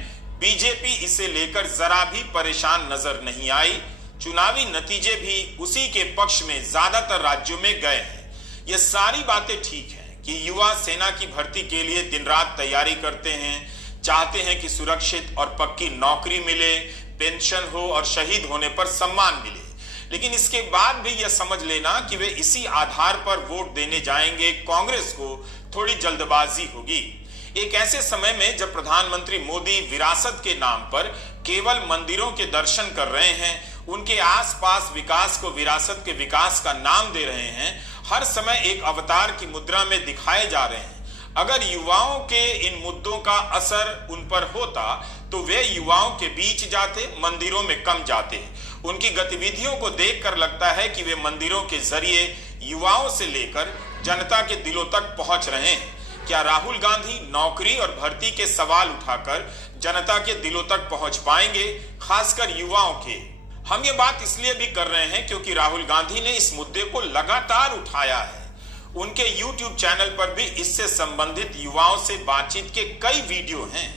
बीजेपी इसे लेकर जरा भी परेशान नजर नहीं आई। चुनावी नतीजे भी उसी के पक्ष में ज्यादातर राज्यों में गए हैं। ये सारी बातें ठीक है कि युवा सेना की भर्ती के लिए दिन रात तैयारी करते हैं, चाहते हैं कि सुरक्षित और पक्की नौकरी मिले, पेंशन हो और शहीद होने पर सम्मान मिले। लेकिन इसके बाद भी यह समझ लेना कि वे इसी आधार पर वोट देने जाएंगे कांग्रेस को, थोड़ी जल्दबाजी होगी। एक ऐसे समय में जब प्रधानमंत्री मोदी विरासत के नाम पर केवल मंदिरों के दर्शन कर रहे हैं, उनके आसपास विकास को विरासत के विकास का नाम दे रहे हैं, हर समय एक अवतार की मुद्रा में दिखाए जा रहे हैं। अगर युवाओं के इन मुद्दों का असर उन पर होता तो वे युवाओं के बीच जाते, मंदिरों में कम जाते। उनकी गतिविधियों को देखकर लगता है कि वे मंदिरों के जरिए युवाओं से लेकर जनता के दिलों तक पहुंच रहे हैं। क्या राहुल गांधी नौकरी और भर्ती के सवाल उठाकर जनता के दिलों तक पहुंच पाएंगे, खासकर युवाओं के? हम ये बात इसलिए भी कर रहे हैं क्योंकि राहुल गांधी ने इस मुद्दे को लगातार उठाया है। उनके YouTube चैनल पर भी इससे संबंधित युवाओं से बातचीत के कई वीडियो हैं।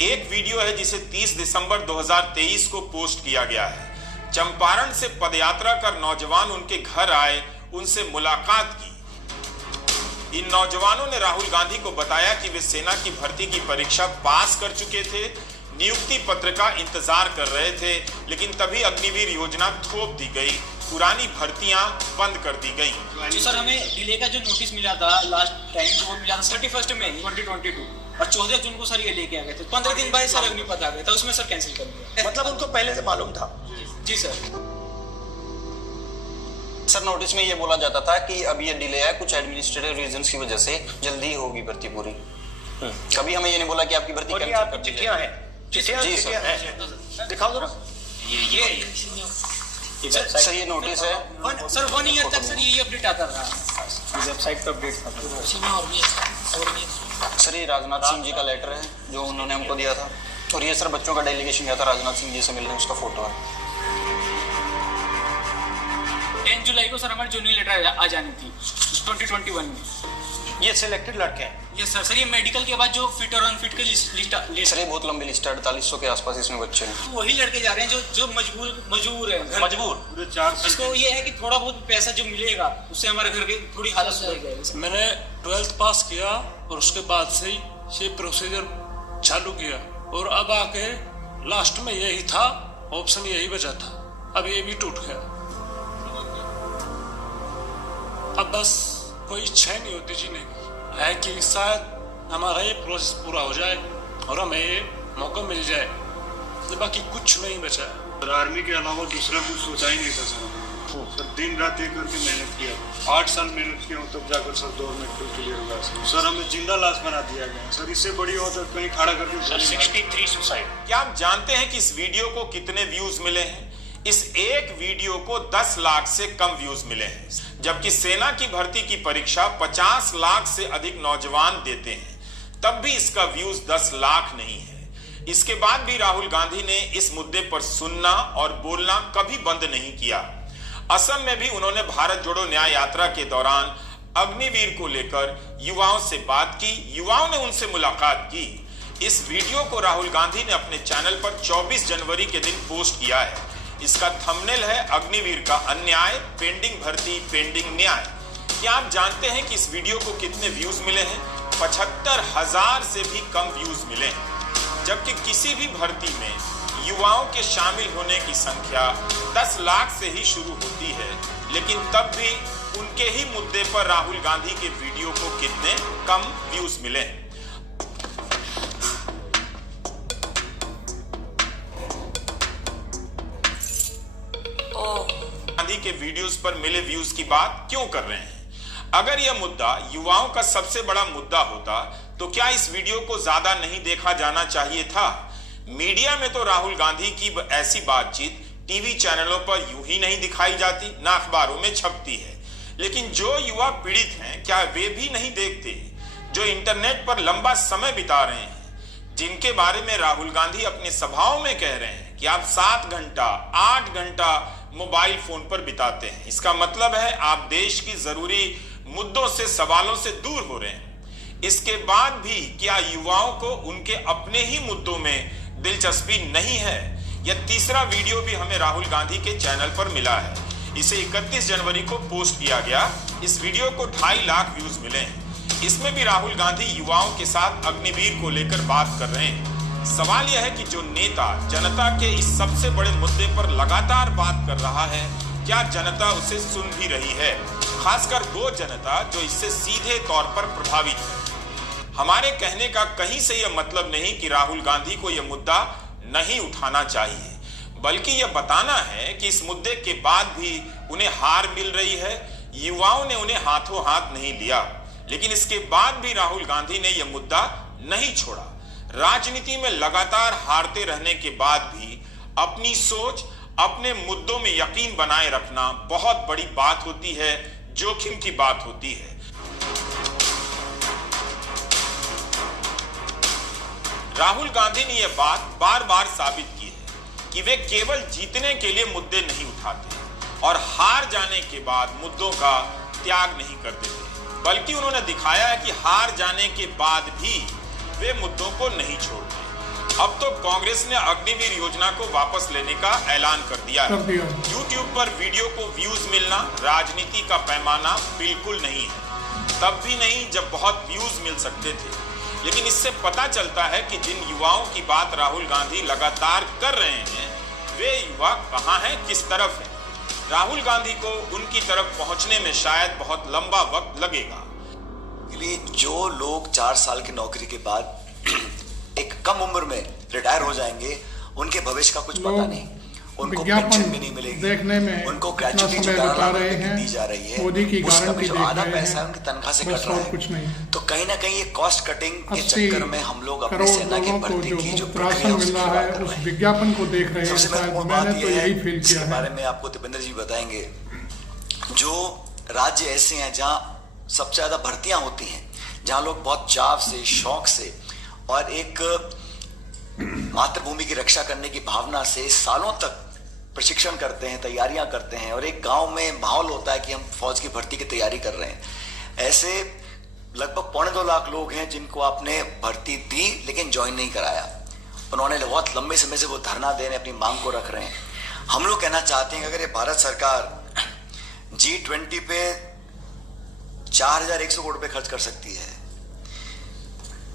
एक वीडियो है जिसे 30 दिसंबर 2023 को पोस्ट किया गया है। चंपारण से पदयात्रा कर नौजवान उनके घर आए, उनसे मुलाकात की। इन नौजवानों ने राहुल गांधी को बताया कि वे सेना की भर्ती की परीक्षा पास कर चुके थे, नियुक्ति पत्र का इंतजार कर रहे थे, लेकिन तभी अग्निवीर योजना थोप दी गई, पुरानी भर्तियां बंद कर दी गई। जी सर, हमें डिले का जो नोटिस मिला था लास्ट टाइम, वो मिला था 31 मई 2022 और 14 जून को सर ये लेके आ गए थे। 15 दिन बाद सर अग्निपथ आ गया था, उसमें सर कैंसिल कर दिया। मतलब उनको पहले से मालूम था? जी सर। सर नोटिस में ये बोला जाता था कि अब ये डिले है कुछ एडमिनिस्ट्रेटिव रीजंस की वजह से, जल्दी होगी भर्ती पूरी। कभी हमें ये नहीं बोला कि आपकी भर्ती और ये आपकी चिट्ठियां हैं? चिट्ठियां हैं, दिखाओ जरा। सर ये नोटिस है सर 1 ईयर तक सर ये अपडेट आता रहा, वेबसाइट पर अपडेट था। सर ये राजनाथ सिंह जी का लेटर है जो उन्होंने हमको दिया था, और ये सर बच्चों का डेलीगेशन गया था राजनाथ सिंह जी से मिलने, उसका फोटो है। 10 जुलाई को सर हमारी जूनियर लेटर आ जानी थी 2021 में। ये सिलेक्टेड लड़के हैं? Yes sir. सर ये मेडिकल के बाद जो फिट और अनफिट की लिस्ट सर ये बहुत लंबी लिस्ट है, 4800 के आसपास इसमें बच्चे हैं। वही लड़के जा रहे हैं जो मजबूर है, मजबूर। इसको ये है कि थोड़ा बहुत पैसा जो मिलेगा उससे हमारे घर की थोड़ी हालत सुधर जाएगी। मैंने 12th पास किया और उसके बाद से ही ये प्रोसीजर चालू किया, और अब आके लास्ट में यही था ऑप्शन, यही बचा था, अब ये भी टूट गया। अब बस कोई इच्छा ही नहीं होती जीने की, है कि शायद हमारा ये प्रोसेस पूरा हो जाए और हमें ये मौका मिल जाए, बाकी कुछ नहीं बचा है। सर आर्मी के अलावा दूसरा कुछ सोचा ही नहीं था सर दिन रात एक करके मेहनत किया, 8 साल मेहनत किया तब जाकर सर 2 मिनट क्लियर हुआ सर हमें जिंदा लाश बना दिया गया सर, इससे बड़ी हो तो कहीं खड़ा करके सर 63 सुसाइड। क्या आप जानते हैं कि इस वीडियो को कितने व्यूज मिले हैं? इस एक वीडियो को 10 लाख से कम व्यूज मिले हैं, जबकि सेना की भर्ती की परीक्षा 50 लाख से अधिक नौजवान देते हैं, तब भी इसका व्यूज 10 लाख नहीं है। इसके बाद भी राहुल गांधी ने इस मुद्दे पर सुनना और बोलना कभी बंद नहीं किया। असम में भी उन्होंने भारत जोड़ो न्याय यात्रा के दौरान अग्निवीर को लेकर युवाओं से बात की, युवाओं ने उनसे मुलाकात की। इस वीडियो को राहुल गांधी ने अपने चैनल पर 24 जनवरी के दिन पोस्ट किया है। इसका थंबनेल है अग्निवीर का अन्याय, पेंडिंग भर्ती, पेंडिंग न्याय। क्या आप जानते हैं कि इस वीडियो को कितने व्यूज मिले हैं? 75,000 से भी कम व्यूज मिले हैं, जबकि किसी भी भर्ती में युवाओं के शामिल होने की संख्या 10 लाख से ही शुरू होती है, लेकिन तब भी उनके ही मुद्दे पर राहुल गांधी के वीडियो को कितने कम व्यूज मिले हैं। गांधी के वीडियोस पर मिले व्यूज की बात क्यों कर रहे हैं? अगर यह मुद्दा युवाओं का सबसे बड़ा मुद्दा होता तो क्या इस वीडियो को ज्यादा नहीं देखा जाना चाहिए था? मीडिया में तो राहुल गांधी की ऐसी बातचीत टीवी चैनलों पर यूं ही नहीं दिखाई जाती, ना अखबारों में छपती है। लेकिन जो युवा पीड़ित हैं, क्या वे भी नहीं देखते? जो इंटरनेट पर लंबा समय बिता रहे हैं, जिनके बारे में राहुल गांधी अपनी सभाओं में कह रहे हैं कि आप 7 घंटा 8 घंटा मोबाइल फोन पर बिताते हैं, इसका मतलब है आप देश की जरूरी मुद्दों से, सवालों से दूर हो रहे हैं। इसके बाद भी क्या युवाओं को उनके अपने ही मुद्दों में दिलचस्पी नहीं है? यह तीसरा वीडियो भी हमें राहुल गांधी के चैनल पर मिला है। इसे 31 जनवरी को पोस्ट किया गया। इस वीडियो को 2.5 लाख व्यूज मिले हैं। इसमें भी राहुल गांधी युवाओं के साथ अग्निवीर को लेकर बात कर रहे हैं। सवाल यह है कि जो नेता जनता के इस सबसे बड़े मुद्दे पर लगातार बात कर रहा है, क्या जनता उसे सुन भी रही है? खासकर वो जनता जो इससे सीधे तौर पर प्रभावित है। हमारे कहने का कहीं से यह मतलब नहीं कि राहुल गांधी को यह मुद्दा नहीं उठाना चाहिए, बल्कि यह बताना है कि इस मुद्दे के बाद भी उन्हें हार मिल रही है। युवाओं ने उन्हें हाथों हाथ नहीं लिया, लेकिन इसके बाद भी राहुल गांधी ने यह मुद्दा नहीं छोड़ा। राजनीति में लगातार हारते रहने के बाद भी अपनी सोच, अपने मुद्दों में यकीन बनाए रखना बहुत बड़ी बात होती है, जोखिम की बात होती है। राहुल गांधी ने यह बात बार बार साबित की है कि वे केवल जीतने के लिए मुद्दे नहीं उठाते और हार जाने के बाद मुद्दों का त्याग नहीं कर देते, बल्कि उन्होंने दिखाया है कि हार जाने के बाद भी वे मुद्दों को नहीं छोड़ते। अब तो कांग्रेस ने अग्निवीर योजना को वापस लेने का ऐलान कर दिया है। YouTube पर वीडियो को व्यूज मिलना राजनीति का पैमाना बिल्कुल नहीं है, तब भी नहीं जब बहुत व्यूज मिल सकते थे। लेकिन इससे पता चलता है कि जिन युवाओं की बात राहुल गांधी लगातार कर रहे हैं, वे युवा कहां हैं, किस तरफ हैं। राहुल गांधी को उनकी तरफ पहुंचने में शायद बहुत लंबा वक्त लगेगा। लिए जो लोग 4 साल की नौकरी के बाद एक कम उम्र में रिटायर हो जाएंगे, उनके भविष्य का कुछ पता नहीं, उनको पेंशन भी नहीं मिलेगी, देखने में उनको ग्रेचुइटी जो दी जा रही है उसका भी जो आधा पैसा है उनकी तनख्वाह से कट रहा है। तो कहीं ना कहीं ये कॉस्ट कटिंग के चक्कर में हम लोग अपनी सेना की भर्ती की जो प्रक्रिया है उस विज्ञापन को देख रहे हैं। सबसे महत्वपूर्ण बात यह है, इसके बारे में आपको दीपेंद्र जी बताएंगे, जो राज्य ऐसे हैं जहाँ सबसे ज्यादा भर्तियां होती हैं, जहां लोग बहुत चाव से, शौक से और एक मातृभूमि की रक्षा करने की भावना से सालों तक प्रशिक्षण करते हैं, तैयारियां करते हैं, और एक गांव में माहौल होता है कि हम फौज की भर्ती की तैयारी कर रहे हैं। ऐसे लगभग 2.25 लाख लोग हैं जिनको आपने भर्ती दी लेकिन ज्वाइन नहीं कराया। उन्होंने बहुत लंबे समय से वो धरना देने अपनी मांग को रख रहे हैं। हम लोग कहना चाहते हैं कि अगर ये भारत सरकार G20 पे 4100 करोड़ रुपए खर्च कर सकती है,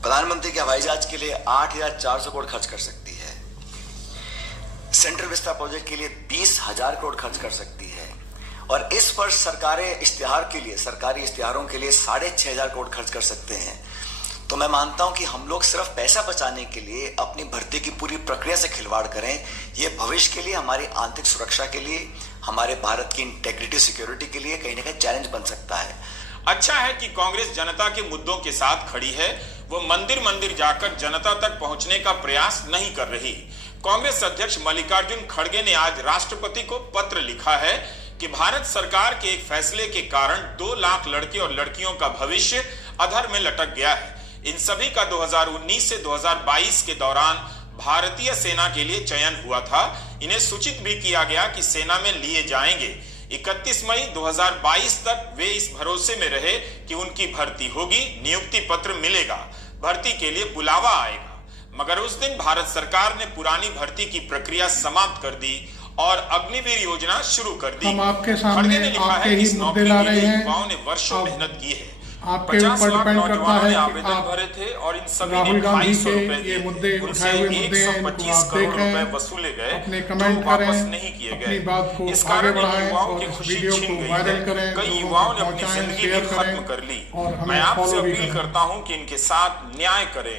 प्रधानमंत्री के हवाई जहाज के लिए 8400 करोड़ खर्च कर सकती है, सेंट्रल विस्ता प्रोजेक्ट के लिए 20,000 करोड़ खर्च कर सकती है, और इस वर्ष सरकारी इश्तिहारों के लिए 6,500 करोड़ खर्च कर सकते हैं। तो मैं मानता हूं कि हम लोग सिर्फ पैसा बचाने के लिए अपनी भर्ती की पूरी प्रक्रिया से खिलवाड़ करें, ये भविष्य के लिए, हमारी आंतरिक सुरक्षा के लिए, हमारे भारत की इंटेग्रिटी सिक्योरिटी के लिए कहीं ना कहीं चैलेंज बन सकता है। अच्छा है कि कांग्रेस जनता के मुद्दों के साथ खड़ी है, वो मंदिर जाकर जनता तक पहुंचने का प्रयास नहीं कर रही। कांग्रेस अध्यक्ष मल्लिकार्जुन खड़गे ने आज राष्ट्रपति को पत्र लिखा है कि भारत सरकार के एक फैसले के कारण 2 लाख लड़के और लड़कियों का भविष्य अधर में लटक गया है। इन सभी का 2019 से 2022 के दौरान भारतीय सेना के लिए चयन हुआ था। इन्हें सूचित भी किया गया कि सेना में लिए जाएंगे। 31 मई 2022 तक वे इस भरोसे में रहे कि उनकी भर्ती होगी, नियुक्ति पत्र मिलेगा, भर्ती के लिए बुलावा आएगा। मगर उस दिन भारत सरकार ने पुरानी भर्ती की प्रक्रिया समाप्त कर दी और अग्निवीर योजना शुरू कर दी। हम आपके सामने आपके ही मुद्दे ला रहे हैं। युवाओं ने वर्षों मेहनत की है, आपके ऊपर डिपेंड करता है कि आप भरे थे और इन सभी राहुल ने गांधी 250 रुपए के ये मुद्दे उठाए हुए मुद्दे हैं, इनको आप देखें, वसूले गए, अपने कमेंट करें, अपनी बात को आगे बढ़ाएं और इस वीडियो को वायरल करें, कई युवाओं ने अपनी जिंदगी भी खत्म कर ली। मैं आपसे अपील करता हूं कि इनके साथ न्याय करें।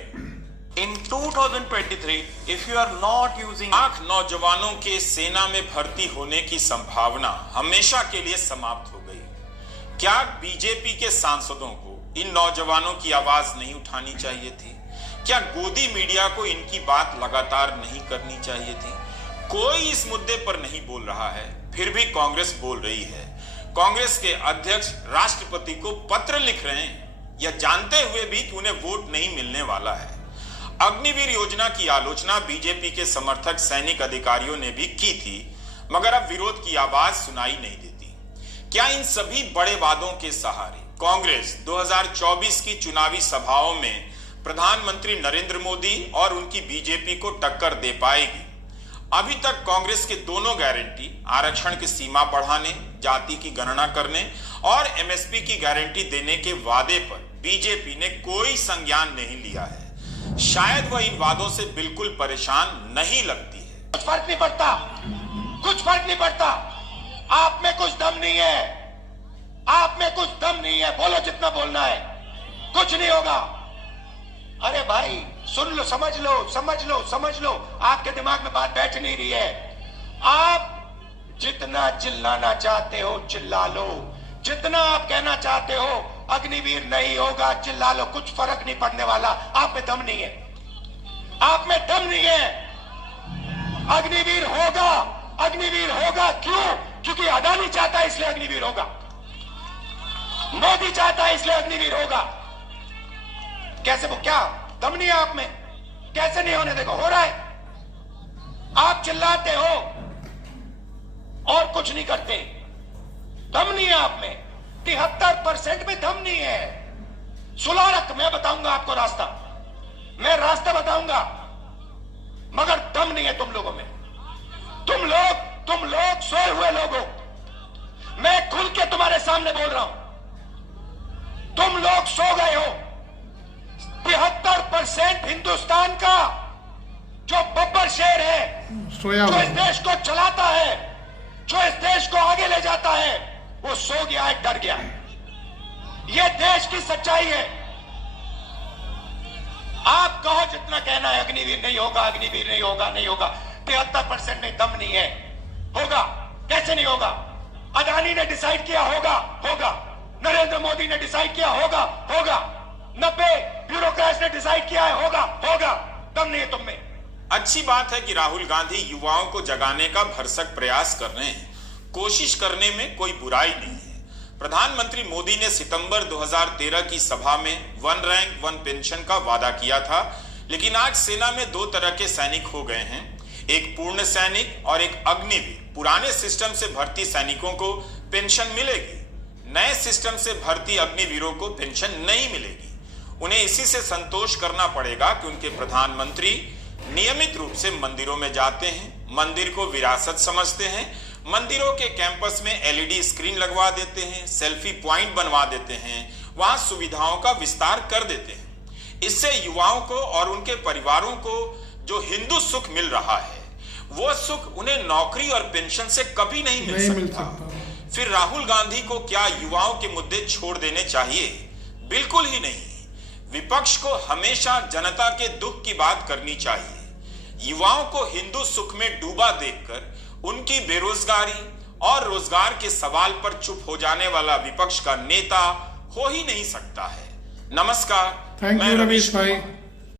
In 2023, if you are not using lakh नौजवानों के सेना में भर्ती होने की संभावना हमेशा के लिए समाप्त हो गई। क्या बीजेपी के सांसदों को इन नौजवानों की आवाज नहीं उठानी चाहिए थी? क्या गोदी मीडिया को इनकी बात लगातार नहीं करनी चाहिए थी? कोई इस मुद्दे पर नहीं बोल रहा है, फिर भी कांग्रेस बोल रही है। कांग्रेस के अध्यक्ष राष्ट्रपति को पत्र लिख रहे हैं, यह जानते हुए भी कि उन्हें वोट नहीं मिलने वाला है। अग्निवीर योजना की आलोचना बीजेपी के समर्थक सैनिक अधिकारियों ने भी की थी, मगर अब विरोध की आवाज सुनाई नहीं देती। क्या इन सभी बड़े वादों के सहारे कांग्रेस 2024 की चुनावी सभाओं में प्रधानमंत्री नरेंद्र मोदी और उनकी बीजेपी को टक्कर दे पाएगी? अभी तक कांग्रेस के दोनों गारंटी, आरक्षण की सीमा बढ़ाने, जाति की गणना करने और एमएसपी की गारंटी देने के वादे पर बीजेपी ने कोई संज्ञान नहीं लिया है। शायद वह इन वादों से बिल्कुल परेशान नहीं लगती है। कुछ फर्क नहीं पड़ता, कुछ फर्क नहीं पड़ता। आप में कुछ दम नहीं है, आप में कुछ दम नहीं है, बोलो जितना बोलना है, कुछ नहीं होगा। अरे भाई सुन लो, समझ लो, समझ लो, समझ लो, आपके दिमाग में बात बैठ नहीं रही है। आप जितना चिल्लाना चाहते हो चिल्ला लो, जितना आप कहना चाहते हो अग्निवीर नहीं होगा चिल्ला लो, कुछ फर्क नहीं पड़ने वाला। आप में दम नहीं है, आप में दम नहीं है। अग्निवीर होगा, अग्निवीर होगा। क्यों? क्योंकि अदानी चाहता है इसलिए अग्निवीर होगा, मोदी चाहता है इसलिए अग्निवीर होगा। कैसे? वो क्या दम नहीं है आप में? कैसे नहीं होने देगा? हो रहा है। आप चिल्लाते हो और कुछ नहीं करते, दम नहीं है आप में। 73% में दम नहीं है। सुलारक मैं बताऊंगा आपको रास्ता, मैं रास्ता बताऊंगा, मगर दम नहीं है तुम लोगों में। तुम लोग सोए हुए लोग हो। मैं खुल के तुम्हारे सामने बोल रहा हूं, तुम लोग सो गए हो। 73% हिंदुस्तान का जो बब्बर शेर है, जो इस देश को चलाता है, जो इस देश को आगे ले जाता है, वो सो गया है, डर गया है। ये देश की सच्चाई है। आप कहो जितना कहना है अग्निवीर नहीं होगा, अग्निवीर नहीं होगा, नहीं होगा। 73% में दम नहीं है। होगा कैसे नहीं होगा? अदानी ने डिसाइड किया होगा, होगा। नरेंद्र मोदी ने डिसाइड किया होगा, होगा। 90 ब्यूरोक्रेट्स ने डिसाइड किया है, होगा, होगा। दम नहीं है तुम में। अच्छी बात है कि राहुल गांधी युवाओं को जगाने का भरसक प्रयास कर रहे हैं। कोशिश करने में कोई बुराई नहीं है। प्रधानमंत्री मोदी ने सितंबर 2013 की सभा में 1 रैंक 1 पेंशन का वादा किया था, लेकिन आज सेना में 2 तरह के सैनिक हो गए हैं, एक पूर्ण सैनिक और एक अग्निवीर। पुराने सिस्टम से भर्ती सैनिकों को पेंशन मिलेगी, नए सिस्टम से भर्ती अग्निवीरों को पेंशन नहीं मिलेगी। उन्हें इसी से संतोष करना पड़ेगा कि उनके प्रधानमंत्री नियमित रूप से मंदिरों में जाते हैं, मंदिर को विरासत समझते हैं, मंदिरों के कैंपस में एलईडी स्क्रीन लगवा देते हैं, सेल्फी पॉइंट बनवा देते हैं, वहां सुविधाओं का विस्तार कर देते हैं। इससे युवाओं को और उनके परिवारों को जो हिंदू सुख मिल रहा है, वो सुख उन्हें नौकरी और पेंशन से कभी नहीं मिल सकता। फिर राहुल गांधी को क्या युवाओं के मुद्दे छोड़ देने चाहिए? बिल्कुल ही नहीं। विपक्ष को हमेशा जनता के दुख की बात करनी चाहिए। युवाओं को हिंदू सुख में डूबा देखकर उनकी बेरोजगारी और रोजगार के सवाल पर चुप हो जाने वाला विपक्ष का नेता हो ही नहीं सकता है। नमस्कार, थैंक यू रमेश भाई।